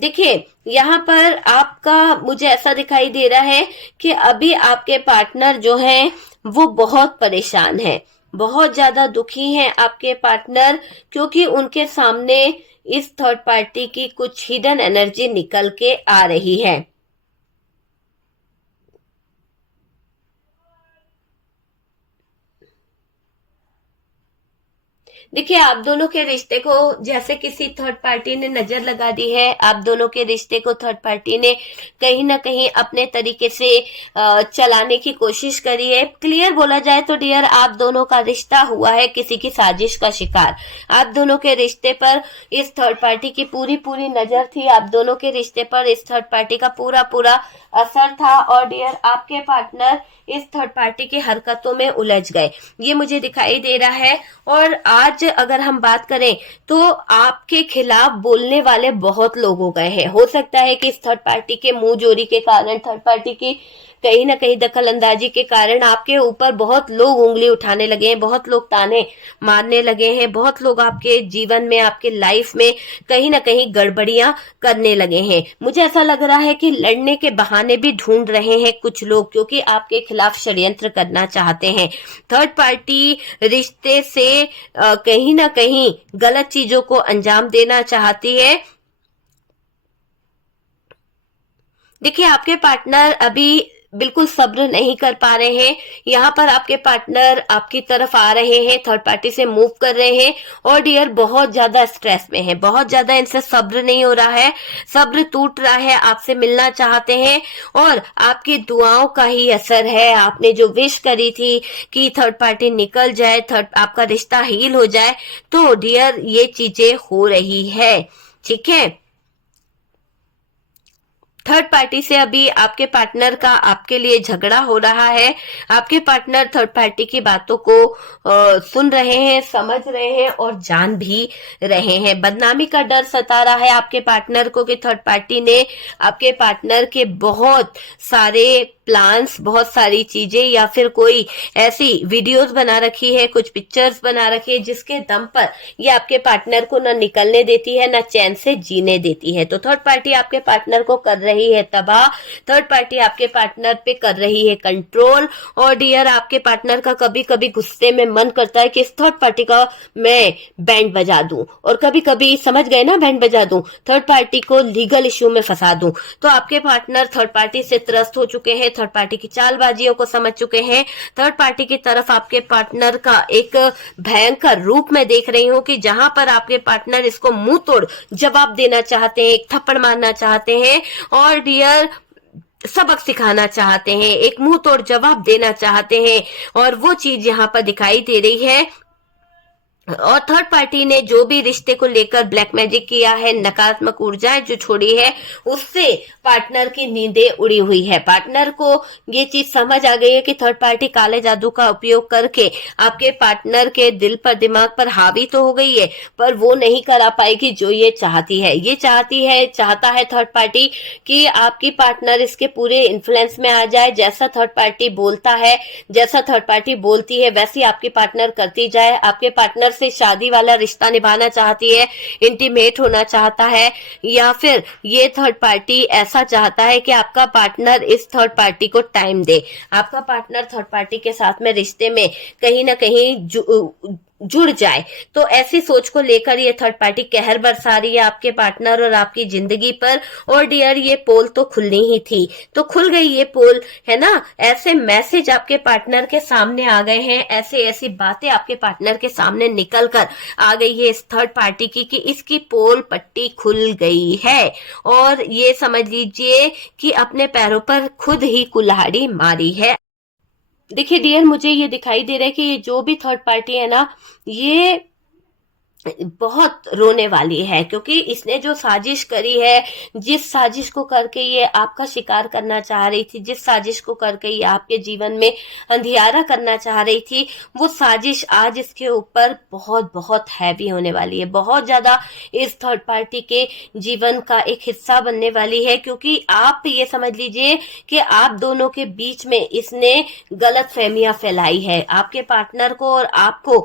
देखिए, यहाँ पर आपका मुझे ऐसा दिखाई दे रहा है कि अभी आपके पार्टनर जो हैं वो बहुत परेशान हैं, बहुत ज्यादा दुखी हैं आपके पार्टनर, क्योंकि उनके सामने इस थर्ड पार्टी की कुछ हिडन एनर्जी निकल के आ रही है। देखिए, आप दोनों के रिश्ते को जैसे किसी थर्ड पार्टी ने नजर लगा दी है, आप दोनों के रिश्ते को थर्ड पार्टी ने कहीं ना कहीं अपने तरीके से चलाने की कोशिश करी है। क्लियर बोला जाए तो डियर, आप दोनों का रिश्ता हुआ है किसी की साजिश का शिकार। आप दोनों के रिश्ते पर इस थर्ड पार्टी की पूरी पूरी नजर थी, आप दोनों के रिश्ते पर इस थर्ड पार्टी का पूरा पूरा असर था, और डियर आपके पार्टनर इस थर्ड पार्टी की हरकतों में उलझ गए, ये मुझे दिखाई दे रहा है। और आज अगर हम बात करें तो आपके खिलाफ बोलने वाले बहुत लोग हो गए हैं। हो सकता है कि इस थर्ड पार्टी के मुंह जोरी के कारण, थर्ड पार्टी की कहीं ना कहीं दखल अंदाजी के कारण आपके ऊपर बहुत लोग उंगली उठाने लगे हैं, बहुत लोग ताने मारने लगे हैं, बहुत लोग आपके जीवन में, आपके लाइफ में कहीं ना कहीं गड़बड़ियां करने लगे हैं। मुझे ऐसा लग रहा है कि लड़ने के बहाने भी ढूंढ रहे हैं कुछ लोग, क्योंकि आपके खिलाफ षड्यंत्र करना चाहते हैं। थर्ड पार्टी रिश्ते से कहीं ना कहीं गलत चीजों को अंजाम देना चाहती है। देखिए, आपके पार्टनर अभी बिल्कुल सब्र नहीं कर पा रहे हैं। यहाँ पर आपके पार्टनर आपकी तरफ आ रहे हैं, थर्ड पार्टी से मूव कर रहे हैं, और डियर बहुत ज्यादा स्ट्रेस में है, बहुत ज्यादा इनसे सब्र नहीं हो रहा है, सब्र टूट रहा है, आपसे मिलना चाहते हैं। और आपकी दुआओं का ही असर है, आपने जो विश करी थी कि थर्ड पार्टी निकल जाए, थर्ड आपका रिश्ता हील हो जाए, तो डियर ये चीजें हो रही है। ठीक है, थर्ड पार्टी से अभी आपके पार्टनर का आपके लिए झगड़ा हो रहा है। आपके पार्टनर थर्ड पार्टी की बातों को सुन रहे हैं, समझ रहे हैं और जान भी रहे हैं। बदनामी का डर सता रहा है आपके पार्टनर को कि थर्ड पार्टी ने आपके पार्टनर के बहुत सारे प्लान्स, बहुत सारी चीजें, या फिर कोई ऐसी वीडियोस बना रखी है, कुछ पिक्चर्स बना रखी है, जिसके दम पर ये आपके पार्टनर को ना निकलने देती है, ना चैन से जीने देती है। तो थर्ड पार्टी आपके पार्टनर को कर रही है तबाह, थर्ड पार्टी आपके पार्टनर पे कर रही है कंट्रोल। और डियर आपके पार्टनर का कभी कभी गुस्से में मन करता है कि इस थर्ड पार्टी का मैं बैंड बजा दूं, और कभी कभी समझ गए ना, बैंड बजा दूं, थर्ड पार्टी को लीगल इश्यू में फंसा दूं। तो आपके पार्टनर थर्ड पार्टी से त्रस्त हो चुके हैं, थर्ड पार्टी की चालबाजियों को समझ चुके हैं। थर्ड पार्टी की तरफ आपके पार्टनर का एक भयंकर रूप में देख रही हूं कि जहां पर आपके पार्टनर इसको मुंह तोड़ जवाब देना चाहते हैं, एक थप्पड़ मारना चाहते हैं, और डियर सबक सिखाना चाहते हैं, एक मुंह तोड़ जवाब देना चाहते हैं, और वो चीज यहाँ पर दिखाई दे रही है। और थर्ड पार्टी ने जो भी रिश्ते को लेकर ब्लैक मैजिक किया है, नकारात्मक ऊर्जाएं जो छोड़ी है, उससे पार्टनर की नींदें उड़ी हुई है। पार्टनर को ये चीज समझ आ गई है कि थर्ड पार्टी काले जादू का उपयोग करके आपके पार्टनर के दिल पर, दिमाग पर हावी तो हो गई है, पर वो नहीं करा पाएगी जो ये चाहती है। ये चाहता है थर्ड पार्टी कि आपकी पार्टनर इसके पूरे इन्फ्लुएंस में आ जाए। जैसा थर्ड पार्टी बोलता है, जैसा थर्ड पार्टी बोलती है, वैसी आपकी पार्टनर करती जाए। आपके पार्टनर से शादी वाला रिश्ता निभाना चाहती है, इंटीमेट होना चाहता है, या फिर ये थर्ड पार्टी ऐसा चाहता है कि आपका पार्टनर इस थर्ड पार्टी को टाइम दे, आपका पार्टनर थर्ड पार्टी के साथ में रिश्ते में कहीं ना कहीं जुड़ जाए। तो ऐसी सोच को लेकर ये थर्ड पार्टी कहर बरसा रही है आपके पार्टनर और आपकी जिंदगी पर। और डियर ये पोल तो खुलनी ही थी, तो खुल गई ये पोल, है ना। ऐसे मैसेज आपके पार्टनर के सामने आ गए हैं, ऐसे ऐसी बातें आपके पार्टनर के सामने निकल कर आ गई है इस थर्ड पार्टी की कि इसकी पोल पट्टी खुल गई है, और ये समझ लीजिए कि अपने पैरों पर खुद ही कुल्हाड़ी मारी है। देखिए डियर, मुझे ये दिखाई दे रहा है कि ये जो भी थर्ड पार्टी है ना, ये बहुत रोने वाली है, क्योंकि इसने जो साजिश करी है, जिस साजिश को करके ये आपका शिकार करना चाह रही थी, जिस साजिश को करके ये आपके जीवन में अंधियारा करना चाह रही थी, वो साजिश आज इसके ऊपर बहुत बहुत हैवी होने वाली है, बहुत ज्यादा इस थर्ड पार्टी के जीवन का एक हिस्सा बनने वाली है। क्योंकि आप ये समझ लीजिए कि आप दोनों के बीच में इसने गलत फहमियां फैलाई है, आपके पार्टनर को और आपको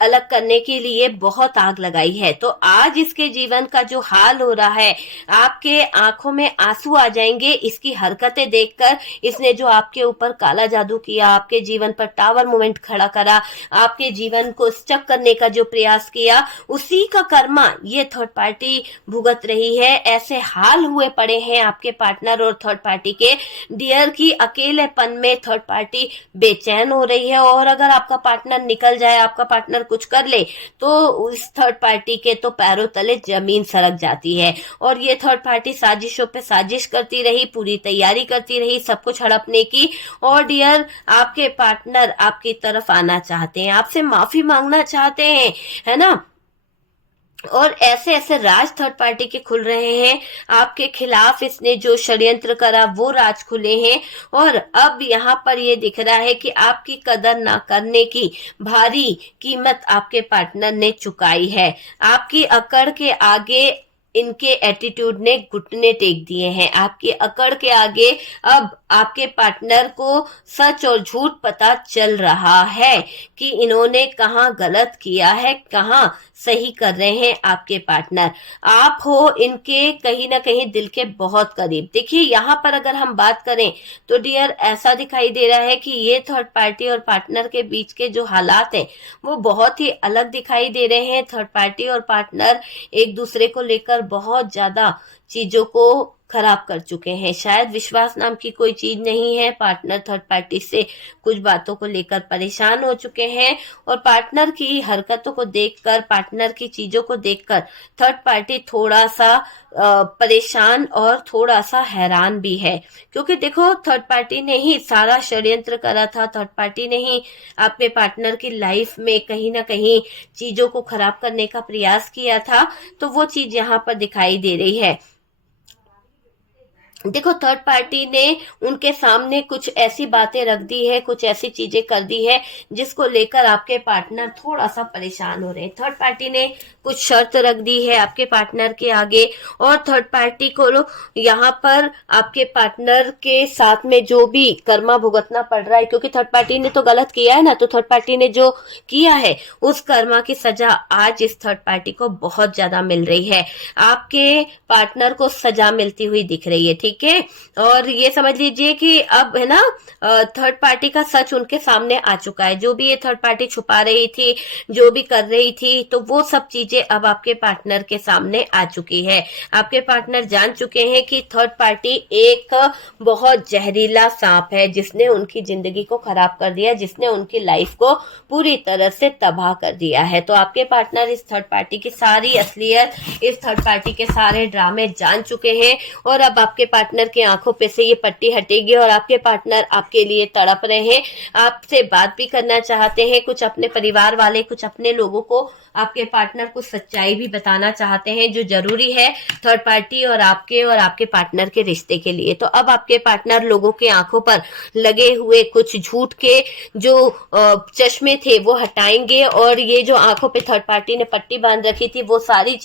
अलग करने के लिए बहुत आग लगाई है। तो आज इसके जीवन का जो हाल हो रहा है, आपके आंखों में आंसू आ जाएंगे इसकी हरकतें देखकर। इसने जो आपके ऊपर काला जादू किया, आपके जीवन पर टावर मूवमेंट खड़ा करा, आपके जीवन को स्टक करने का जो प्रयास किया, उसी का कर्मा ये थर्ड पार्टी भुगत रही है। ऐसे हाल हुए पड़े हैं आपके पार्टनर और थर्ड पार्टी के डियर की अकेलेपन में थर्ड पार्टी बेचैन हो रही है। और अगर आपका पार्टनर निकल जाए, आपका पार्टनर कुछ कर ले, तो इस थर्ड पार्टी के तो पैरों तले जमीन सरक जाती है। और ये थर्ड पार्टी साजिशों पे साजिश करती रही, पूरी तैयारी करती रही सब कुछ हड़पने की। और डियर, आपके पार्टनर आपकी तरफ आना चाहते हैं, आपसे माफी मांगना चाहते हैं, है ना। और ऐसे ऐसे राज थर्ड पार्टी के खुल रहे हैं आपके खिलाफ। इसने जो षड्यंत्र करा वो राज खुले हैं। और अब यहाँ पर ये दिख रहा है कि आपकी कदर ना करने की भारी कीमत आपके पार्टनर ने चुकाई है। आपकी अकड़ के आगे इनके एटीट्यूड ने घुटने टेक दिए हैं। आपकी अकड़ के आगे अब आपके पार्टनर को सच और झूठ पता चल रहा है कि इन्होंने कहाँ गलत किया है, कहाँ सही कर रहे हैं आपके पार्टनर। आप हो इनके कहीं ना कहीं दिल के बहुत करीब। देखिए, यहाँ पर अगर हम बात करें तो डियर, ऐसा दिखाई दे रहा है कि ये थर्ड पार्टी और पार्टनर के बीच के जो हालात हैं वो बहुत ही अलग दिखाई दे रहे हैं। थर्ड पार्टी और पार्टनर एक दूसरे को लेकर बहुत ज्यादा चीजों को खराब कर चुके हैं। शायद विश्वास नाम की कोई चीज नहीं है। पार्टनर थर्ड पार्टी से कुछ बातों को लेकर परेशान हो चुके हैं। और पार्टनर की हरकतों को देखकर, पार्टनर की चीजों को देखकर थर्ड पार्टी थोड़ा सा परेशान और थोड़ा सा हैरान भी है। क्योंकि देखो, थर्ड पार्टी ने ही सारा षड्यंत्र करा था, थर्ड पार्टी ने ही आपके पार्टनर की लाइफ में कहीं ना कहीं चीजों को खराब करने का प्रयास किया था। तो वो चीज यहाँ पर दिखाई दे रही है। देखो, थर्ड पार्टी ने उनके सामने कुछ ऐसी बातें रख दी है, कुछ ऐसी चीजें कर दी है जिसको लेकर आपके पार्टनर थोड़ा सा परेशान हो रहे हैं। थर्ड पार्टी ने कुछ शर्त रख दी है आपके पार्टनर के आगे। और थर्ड पार्टी को यहाँ पर आपके पार्टनर के साथ में जो भी कर्मा भुगतना पड़ रहा है, क्योंकि थर्ड पार्टी ने तो गलत किया है ना, तो थर्ड पार्टी ने जो किया है उस कर्मा की सजा आज इस थर्ड पार्टी को बहुत ज्यादा मिल रही है। आपके पार्टनर को सजा मिलती हुई दिख रही है, ठीक है। और ये समझ लीजिए कि अब है ना, थर्ड पार्टी का सच उनके सामने आ चुका है। जो भी ये थर्ड पार्टी छुपा रही थी, जो भी कर रही थी, तो वो सब चीजें अब आपके पार्टनर के सामने आ चुकी है। आपके पार्टनर जान चुके हैं कि थर्ड पार्टी एक बहुत जहरीला सांप है जिसने उनकी जिंदगी को खराब कर दिया, जिसने उनकी लाइफ को पूरी तरह से तबाह कर दिया है। तो आपके पार्टनर इस थर्ड पार्टी की सारी असलियत, इस थर्ड पार्टी के सारे ड्रामे जान चुके हैं। और अब आपके पार्टनर की आंखों पे से ये पट्टी हटेगी और आपके पार्टनर आपके लिए तड़प रहे हैं, आपसे बात भी करना चाहते हैं। कुछ अपने परिवार वाले, कुछ अपने लोगों को आपके पार्टनर को सच्चाई भी बताना चाहते हैं, जो जरूरी है थर्ड पार्टी और आपके पार्टनर के रिश्ते के लिए। तो अब आपके पार्टनर लोगों के आंखों पर लगे हुए कुछ झूठ के जो चश्मे थे वो हटाएंगे। और ये जो आंखों पे थर्ड पार्टी ने पट्टी बांध रखी थी वो सारी